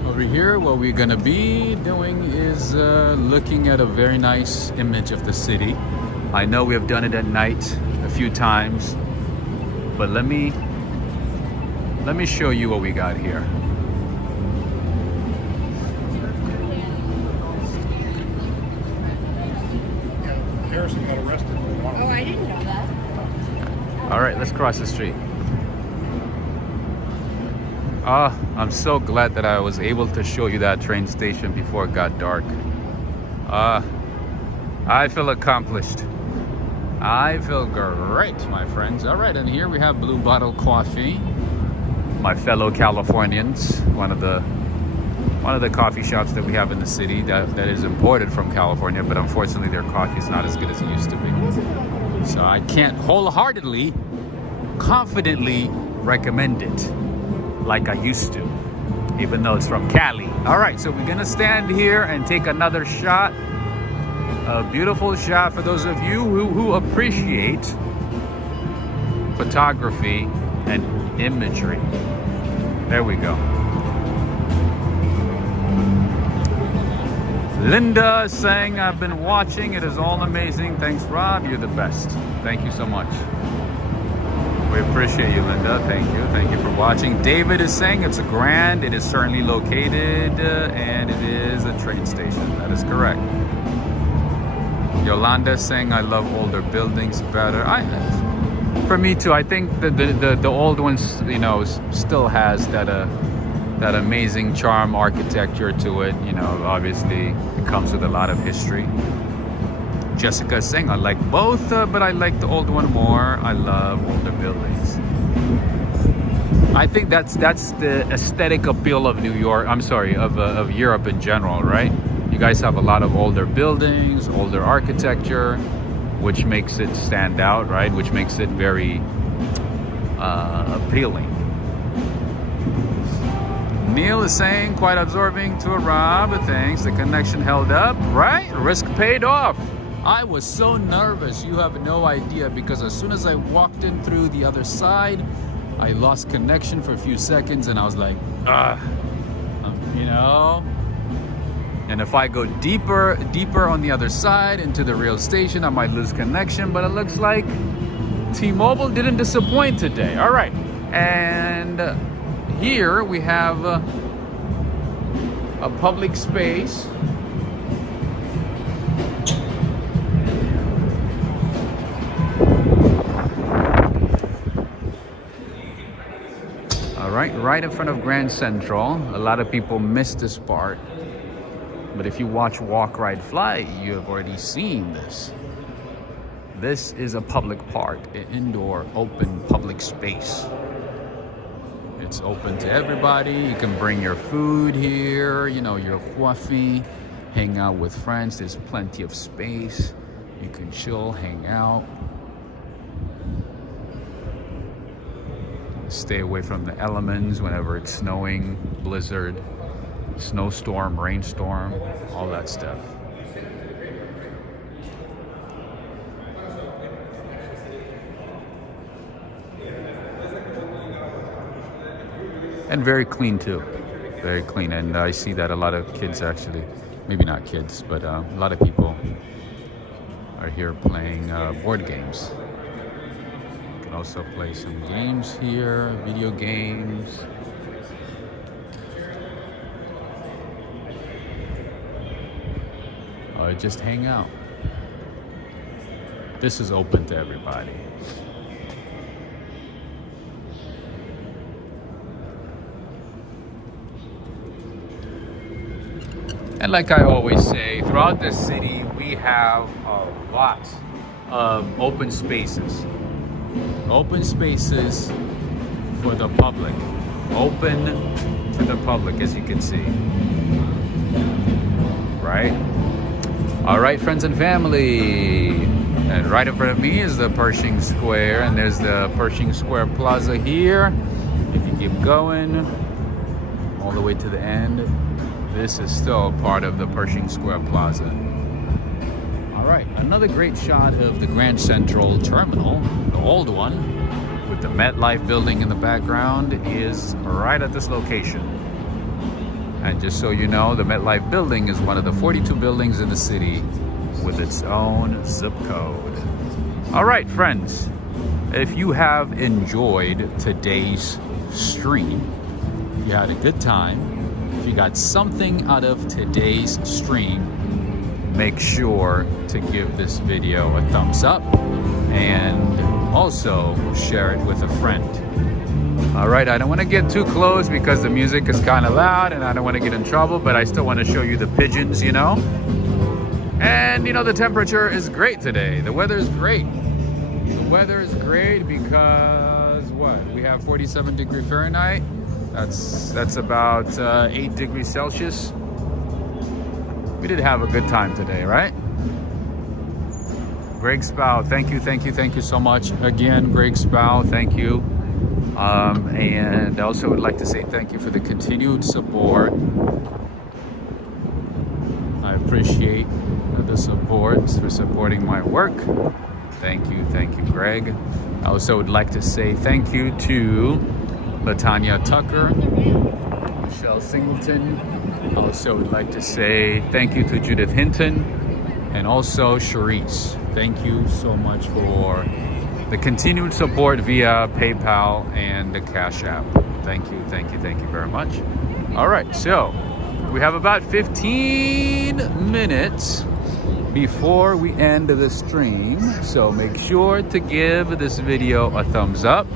over here, what we're gonna be doing is looking at a very nice image of the city. I know we have done it at night a few times, but let me show you what we got here. Harrison got arrested. Oh, I didn't know that. All right, let's cross the street. I'm so glad that I was able to show you that train station before it got dark. I feel accomplished. I feel great, my friends. All right, and here we have Blue Bottle Coffee. My fellow Californians, one of the coffee shops that we have in the city that is imported from California, but unfortunately their coffee is not as good as it used to be. So I can't wholeheartedly, confidently recommend it like I used to, even though it's from Cali. All right, so we're gonna stand here and take another shot, a beautiful shot for those of you who appreciate photography and imagery. There we go. Linda is saying, I've been watching. It is all amazing. Thanks, Rob. You're the best. Thank you so much. We appreciate you, Linda. Thank you. Thank you for watching. David is saying it's a grand. It is certainly located and it is a train station. That is correct. Yolanda is saying, I love older buildings better. For me too. I think the old ones, you know, still has that amazing charm, architecture to it. You know, obviously it comes with a lot of history. Jessica is saying, I like both, but I like the old one more. I love older buildings. I think that's the aesthetic appeal of New York. I'm sorry, of Europe in general, right? You guys have a lot of older buildings, older architecture, which makes it stand out, right? Which makes it very appealing. Neil is saying, quite absorbing to a Rob. Thanks. The connection held up, right? Risk paid off. I was so nervous, you have no idea, because as soon as I walked in through the other side, I lost connection for a few seconds and I was like, you know. And if I go deeper on the other side into the real station, I might lose connection, but it looks like T-Mobile didn't disappoint today. All right, and here we have a public space. All right in front of Grand Central. A lot of people miss this part, but if you watch Walk, Ride, Fly, you have already seen this. This is a public park, an indoor, open public space. It's open to everybody. You can bring your food here, you know, your coffee, hang out with friends. There's plenty of space. You can chill, hang out. Stay away from the elements whenever it's snowing, blizzard, snowstorm, rainstorm, all that stuff. And very clean too, very clean. And I see that a lot of kids actually, maybe not kids, but a lot of people are here playing board games. You can also play some games here, video games. Or just hang out. This is open to everybody. And like I always say, throughout the city, we have a lot of open spaces. Open spaces for the public. Open to the public, as you can see. Right? All right, friends and family. And right in front of me is the Pershing Square, and there's the Pershing Square Plaza here. If you keep going all the way to the end, this is still part of the Pershing Square Plaza. All right, another great shot of the Grand Central Terminal, the old one, with the MetLife building in the background, is right at this location. And just so you know, the MetLife building is one of the 42 buildings in the city with its own zip code. All right, friends, if you have enjoyed today's stream, if you had a good time, if you got something out of today's stream, make sure to give this video a thumbs up and also share it with a friend. All right, I don't want to get too close because the music is kind of loud and I don't want to get in trouble, but I still want to show you the pigeons, you know. And you know, the temperature is great today. The weather is great. The weather is great because what? We have 47 degrees Fahrenheit. That's about 8 degrees Celsius. We did have a good time today, right? Greg Spow, thank you so much. Again, Greg Spow, thank you. And I also would like to say thank you for the continued support. I appreciate the support for supporting my work. Thank you, Greg. I also would like to say thank you to LaTanya Tucker, Michelle Singleton. I also would like to say thank you to Judith Hinton and also Charisse. Thank you so much for the continued support via PayPal and the Cash App. Thank you very much. All right, so we have about 15 minutes before we end the stream. So make sure to give this video a thumbs up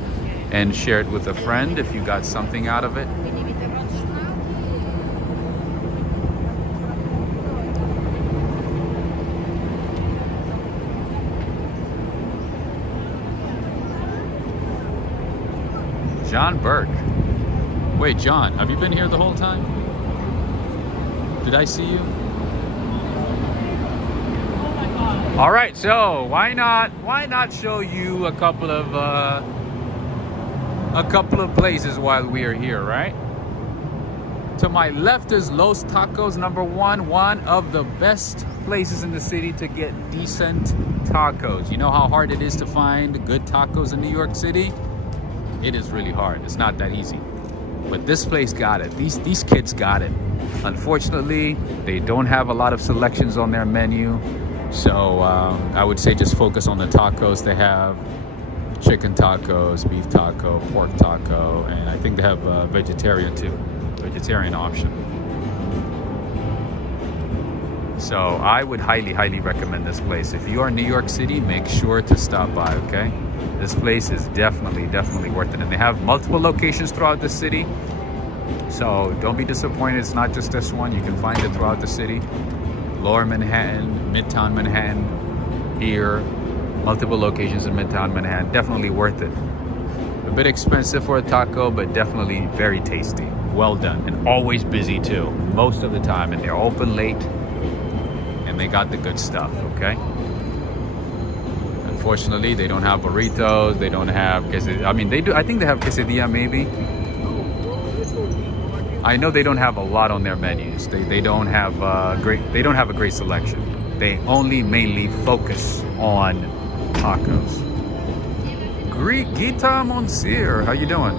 and share it with a friend if you got something out of it. John Burke. Wait, John, have you been here the whole time? Did I see you? All right, so why not show you a couple of places while we are here, right? To my left is Los Tacos #1, one of the best places in the city to get decent tacos. You know how hard it is to find good tacos in New York City? It is really hard. It's not that easy. But this place got it. These kids got it. Unfortunately, they don't have a lot of selections on their menu. So I would say just focus on the tacos. They have chicken tacos, beef taco, pork taco, and I think they have vegetarian too, vegetarian option. So I would highly recommend this place. If you are in New York City, make sure to stop by, okay? This place is definitely worth it. And they have multiple locations throughout the city. So don't be disappointed. It's not just this one. You can find it throughout the city. Lower Manhattan, Midtown Manhattan, here. Multiple locations in Midtown Manhattan. Definitely worth it. A bit expensive for a taco, but definitely very tasty. Well done. And always busy too, most of the time. And they're open late. And they got the good stuff, okay? Unfortunately, they don't have burritos. They don't have quesadilla. I mean, they do. I think they have quesadilla, maybe. I know they don't have a lot on their menus. They don't have They don't have a great selection. They only mainly focus on tacos. Gita Monsieur, how you doing?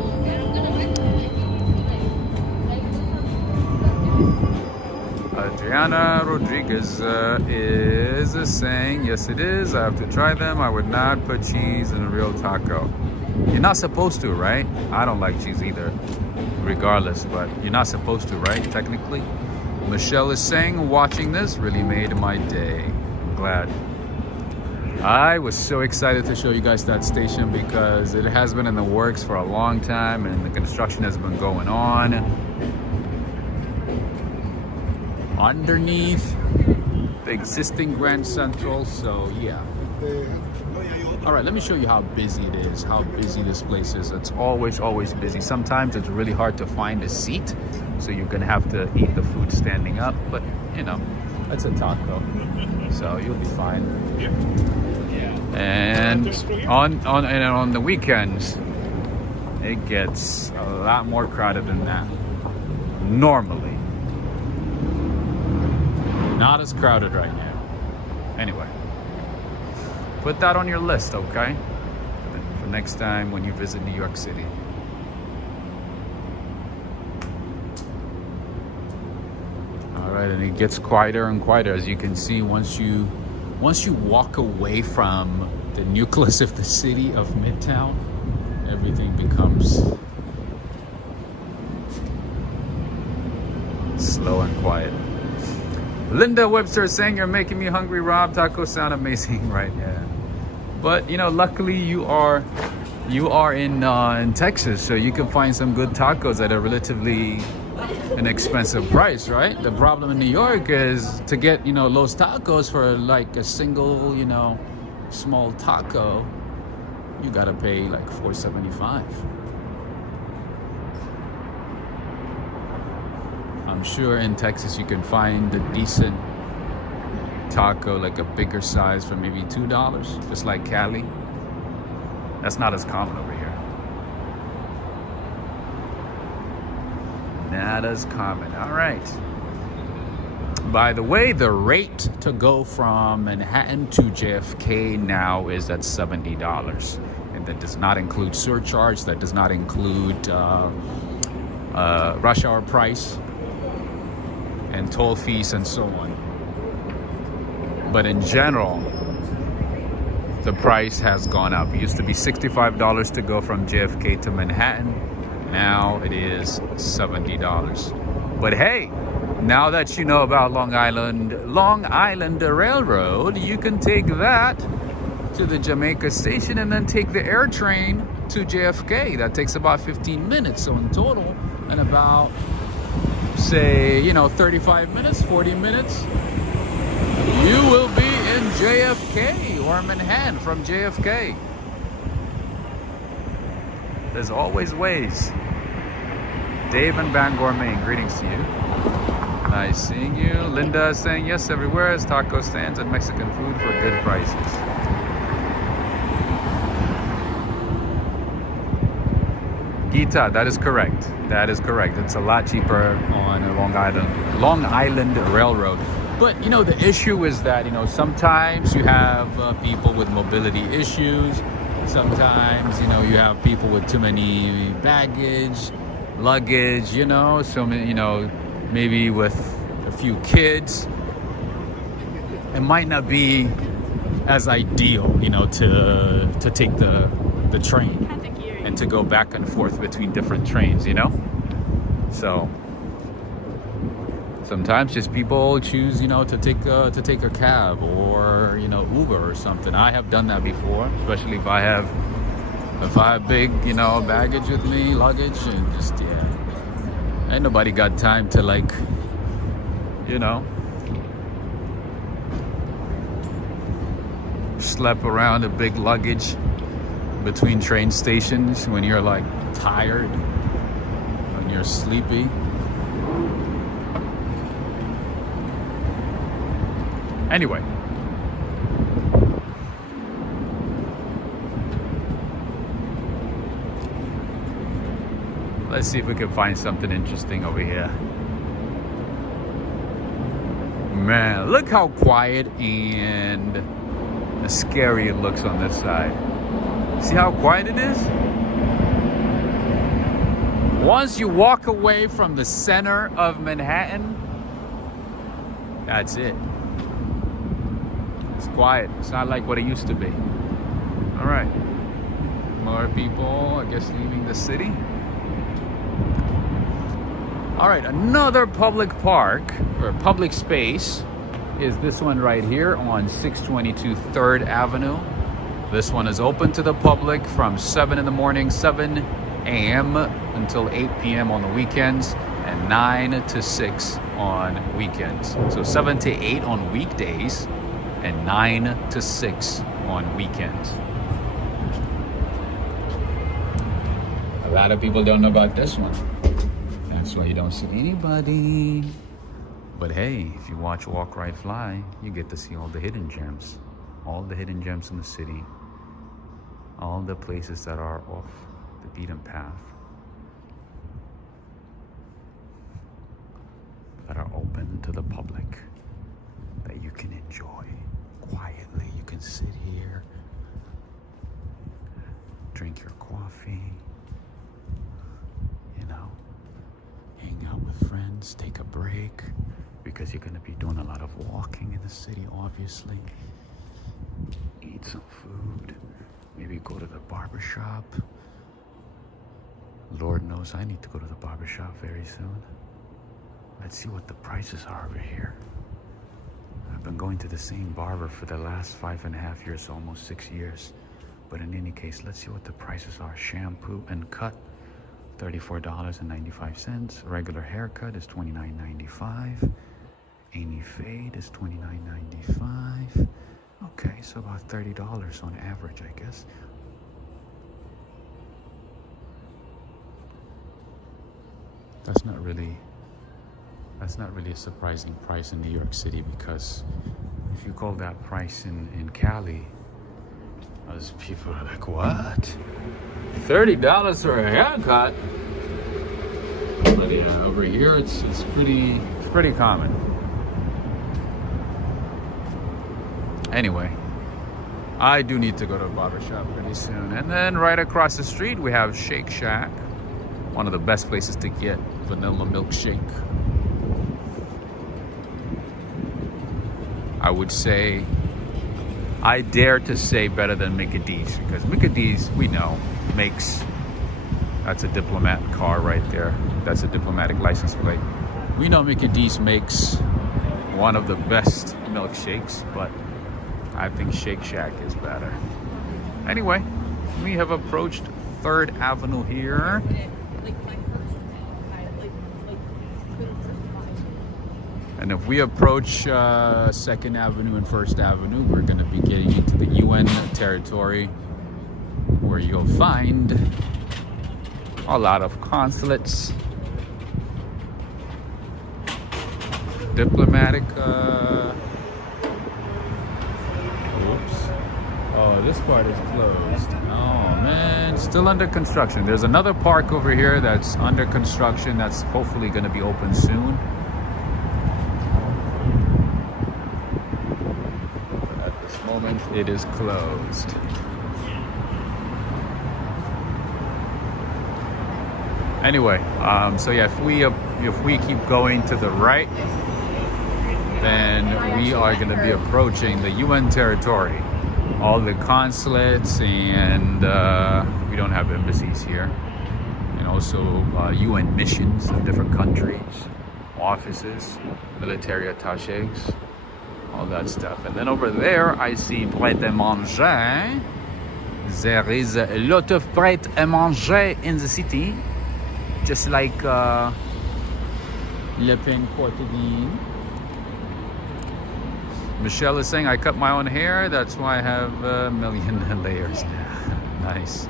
Adriana Rodriguez is saying, yes it is, I have to try them. I would not put cheese in a real taco. You're not supposed to, right? I don't like cheese either, regardless, but you're not supposed to, right? Technically. Michelle is saying, watching this really made my day. I'm glad. I was so excited to show you guys that station because it has been in the works for a long time and the construction has been going on underneath the existing Grand Central. So yeah. All right, let me show you how busy it is, how busy this place is. It's always busy. Sometimes it's really hard to find a seat, so you're gonna have to eat the food standing up, but you know, it's a taco, so you'll be fine. And on the weekends, it gets a lot more crowded than that. Normally. Not as crowded right now. Anyway, put that on your list, okay? For next time when you visit New York City. All right, and it gets quieter and quieter, as you can see. Once you walk away from the nucleus of the city of Midtown, everything becomes slow and quiet. Linda Webster is saying, you're making me hungry, Rob. Tacos sound amazing, right? Yeah. But you know, luckily you are in Texas, so you can find some good tacos at a relatively inexpensive price, right? The problem in New York is to get, you know, Los Tacos for like a single, you know, small taco, you gotta pay like $4.75. I'm sure in Texas you can find a decent taco, like a bigger size, for maybe $2, just like Cali. That's not as common over here. Not as common. All right. By the way, the rate to go from Manhattan to JFK now is at $70. And that does not include surcharge. That does not include rush hour price and toll fees and so on. But in general, the price has gone up. It used to be $65 to go from JFK to Manhattan. Now it is $70. But hey, now that you know about Long Island Railroad, you can take that to the Jamaica station and then take the air train to JFK. That takes about 15 minutes. So in total, in about, say, you know, 35 minutes, 40 minutes, you will be in JFK or Manhattan from JFK. There's always ways. Dave and Bangor, Maine, greetings to you. Nice seeing you. Linda is saying, yes, everywhere is taco stands and Mexican food for good prices. Gita, that is correct. That is correct. It's a lot cheaper on a Long Island Railroad. But, you know, the issue is that, you know, sometimes you have people with mobility issues. Sometimes, you know, you have people with too many luggage, you know, so many, you know, maybe with a few kids. It might not be as ideal, you know, to take the train and to go back and forth between different trains, you know? So Sometimes just people choose, you know, to take a cab or, you know, Uber or something. I have done that before, especially if I have big, you know, baggage with me, luggage, and just, yeah, ain't nobody got time to, like, you know, schlep around a big luggage between train stations when you're like tired, when you're sleepy. Anyway, let's see if we can find something interesting over here. Man, look how quiet and scary it looks on this side. See how quiet it is? Once you walk away from the center of Manhattan, that's it. It's quiet. It's not like what it used to be. All right. More people, I guess, leaving the city. All right, another public park or public space is this one right here on 622 3rd Avenue. This one is open to the public from 7 in the morning, 7 a.m. until 8 p.m. on the weekends, and 9 to 6 on weekends. So 7 to 8 on weekdays and 9 to 6 on weekends. A lot of people don't know about this one. That's why you don't see anybody. But hey, if you watch Walk, Ride, Fly, you get to see all the hidden gems. All the hidden gems in the city. All the places that are off the beaten path. That are open to the public. That you can enjoy quietly. You can sit here, drink your coffee, you know, hang out with friends, take a break. Because you're going to be doing a lot of walking in the city, obviously. Eat some food. Maybe go to the barbershop. Lord knows I need to go to the barbershop very soon. Let's see what the prices are over here. I've been going to the same barber for the last 5.5 years, almost 6 years. But in any case, let's see what the prices are. Shampoo and cut, $34.95. Regular haircut is $29.95. Amy Fade is $29.95. Okay, so about $30 on average, I guess. That's not really a surprising price in New York City, because if you call that price in Cali, those people are like, what? $30 for a haircut? But yeah, over here it's pretty common. Anyway, I do need to go to a barbershop pretty soon. And then right across the street we have Shake Shack, one of the best places to get vanilla milkshake. I would say, I dare to say better than Mickey D's, because Mickey D's, we know, makes, that's a diplomat car right there. That's a diplomatic license plate. We know Mickey D's makes one of the best milkshakes, but I think Shake Shack is better. Anyway, we have approached 3rd Avenue here. And if we approach 2nd Avenue and 1st Avenue, we're going to be getting into the UN territory, where you'll find a lot of consulates, diplomatic, oh, this part is closed. Oh man, still under construction. There's another park over here that's under construction that's hopefully going to be open soon. But at this moment, it is closed. Anyway, so yeah, if we keep going to the right, then we are going to be approaching the UN territory. All the consulates, and we don't have embassies here, and also UN missions of different countries, offices, military attaches, all that stuff. And then over there, I see prêt-à-manger. There is a lot of prêt-à-manger in the city, just like Le Pen Portugais. Michelle is saying, I cut my own hair, that's why I have a million layers now. Nice.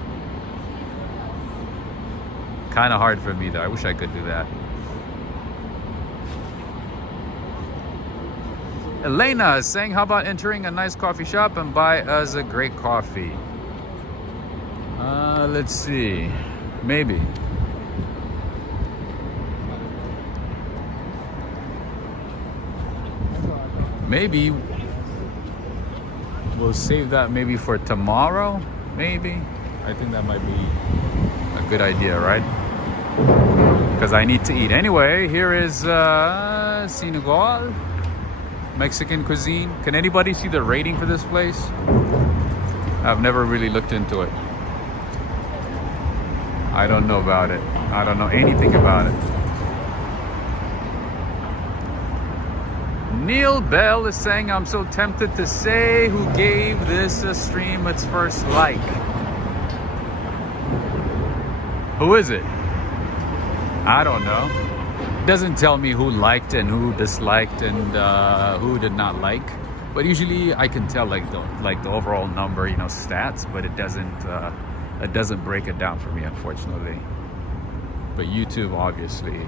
Kind of hard for me though. I wish I could do that. Elena is saying, how about entering a nice coffee shop and buy us a great coffee? Let's see. Maybe. Maybe we'll save that maybe for tomorrow. Maybe. I think that might be a good idea, right? Because I need to eat. Anyway, here is Senegal, Mexican cuisine. Can anybody see the rating for this place? I've never really looked into it. I don't know about it. I don't know anything about it. Neil Bell is saying, I'm so tempted to say who gave this stream its first like. Who is it? I don't know. It doesn't tell me who liked and who disliked and who did not like. But usually I can tell like the overall number, you know, stats, but it doesn't break it down for me, unfortunately. But YouTube obviously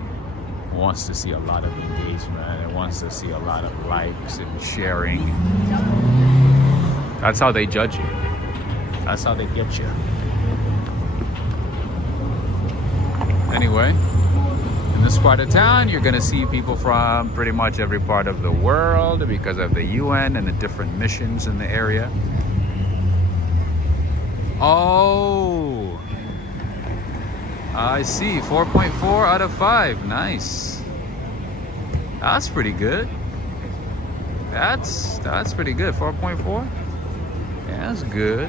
wants to see a lot of engagement. It wants to see a lot of likes and sharing. That's how they judge you. That's how they get you. Anyway, in this part of town, you're gonna see people from pretty much every part of the world because of the UN and the different missions in the area. Oh, I see. 4.4 out of 5. Nice. That's pretty good. That's pretty good. 4.4. Yeah, that's good.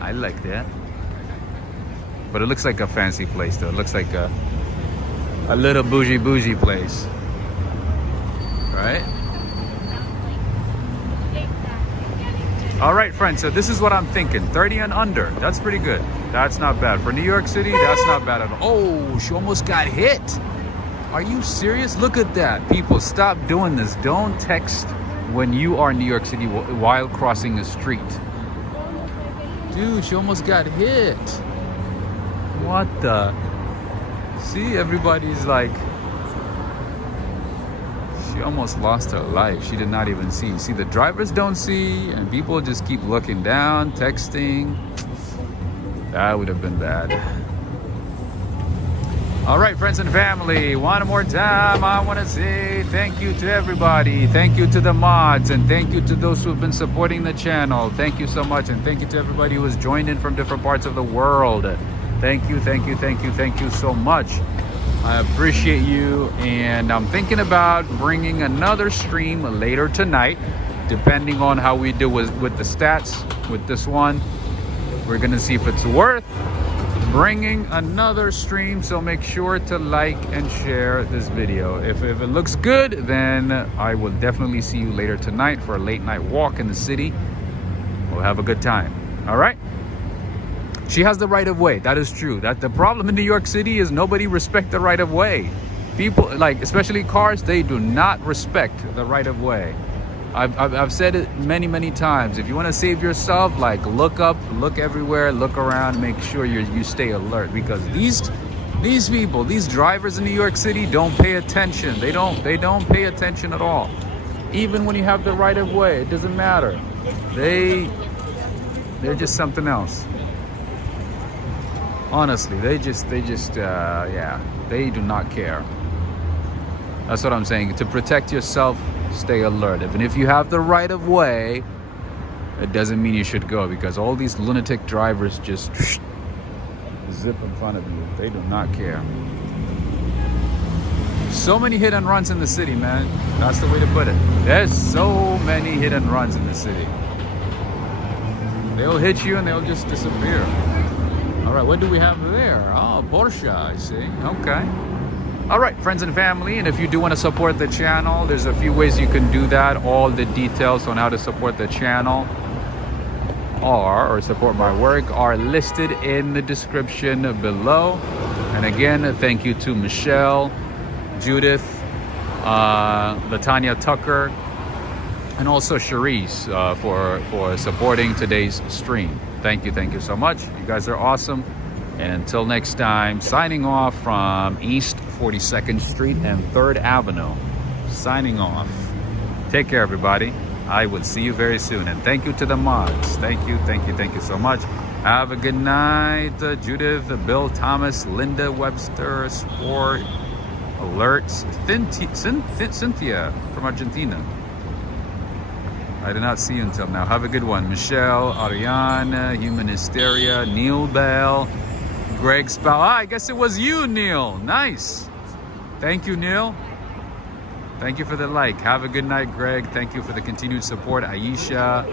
I like that. But it looks like a fancy place, though. It looks like a little bougie place, right? All right, friends, so this is what I'm thinking. 30 and under, that's pretty good. That's not bad. For New York City, that's not bad at all. Oh, she almost got hit. Are you serious? Look at that. People, stop doing this. Don't text when you are in New York City while crossing a street. Dude, she almost got hit. What the? See, everybody's like, she almost lost her life. She did not even see. See, the drivers don't see, and people just keep looking down, texting. That would have been bad. All right, friends and family, one more time, I want to say thank you to everybody. Thank you to the mods, and thank you to those who have been supporting the channel. Thank you so much, and thank you to everybody who has joined in from different parts of the world. Thank you so much. I appreciate you, and I'm thinking about bringing another stream later tonight, depending on how we do with the stats with this one. We're gonna see if it's worth bringing another stream, so make sure to like and share this video. If it looks good, then I will definitely see you later tonight for a late night walk in the city. We'll have a good time. All right? She has the right of way. That is true. That the problem in New York City is nobody respects the right of way. People, like especially cars, they do not respect the right of way. I've said it many times. If you want to save yourself, like look up, look everywhere, look around, make sure you stay alert, because these people, these drivers in New York City don't pay attention. They don't pay attention at all. Even when you have the right of way, it doesn't matter. They're just something else. Honestly, they just yeah, they do not care. That's what I'm saying. To protect yourself, stay alert. Even if you have the right of way, it doesn't mean you should go, because all these lunatic drivers just zip in front of you. They do not care. So many hit and runs in the city, man. That's the way to put it. There's so many hit and runs in the city. They'll hit you and they'll just disappear. All right, what do we have there? Oh, Porsche, I see. Okay. All right, friends and family, and if you do want to support the channel, there's a few ways you can do that. All the details on how to support the channel or support my work are listed in the description below. And again, thank you to Michelle, Judith, Latanya Tucker, and also Charisse for supporting today's stream. Thank you so much. You guys are awesome. And until next time, signing off from East 42nd Street and 3rd Avenue. Signing off. Take care, everybody. I will see you very soon. And thank you to the mods. Thank you so much. Have a good night. Judith, Bill Thomas, Linda Webster, Sport, Alerts, Cynthia from Argentina. I did not see you until now. Have a good one. Michelle, Ariana, Human Hysteria, Neil Bell, Greg Spell. I guess it was you, Neil. Nice. Thank you, Neil. Thank you for the like. Have a good night, Greg. Thank you for the continued support. Aisha,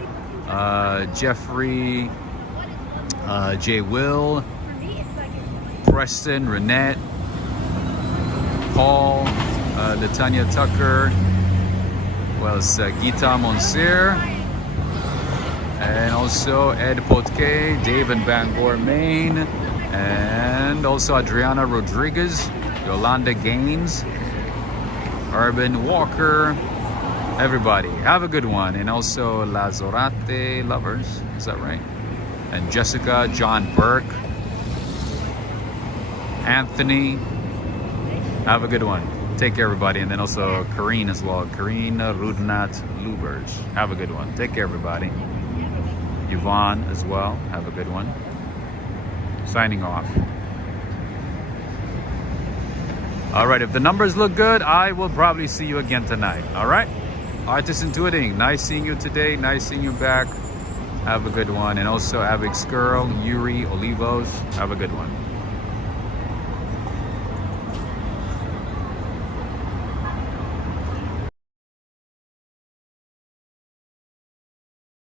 Jeffrey, Jay Will, Preston, Renette, Paul, Latanya Tucker, Gita Monsieur, and also Ed Potke, Dave in Bangor, Maine, and also Adriana Rodriguez, Yolanda Gaines, Urban Walker, everybody. Have a good one. And also Lazorate Lovers, is that right? And Jessica, John Burke, Anthony. Have a good one. Take care, everybody. And then also Karine as well. Karine Rudnat Lubers. Have a good one. Take care, everybody. Yvonne as well. Have a good one. Signing off. All right, if the numbers look good, I will probably see you again tonight. All right? Artist Intuiting, nice seeing you today. Nice seeing you back. Have a good one. And also Avix Girl, Yuri Olivos. Have a good one.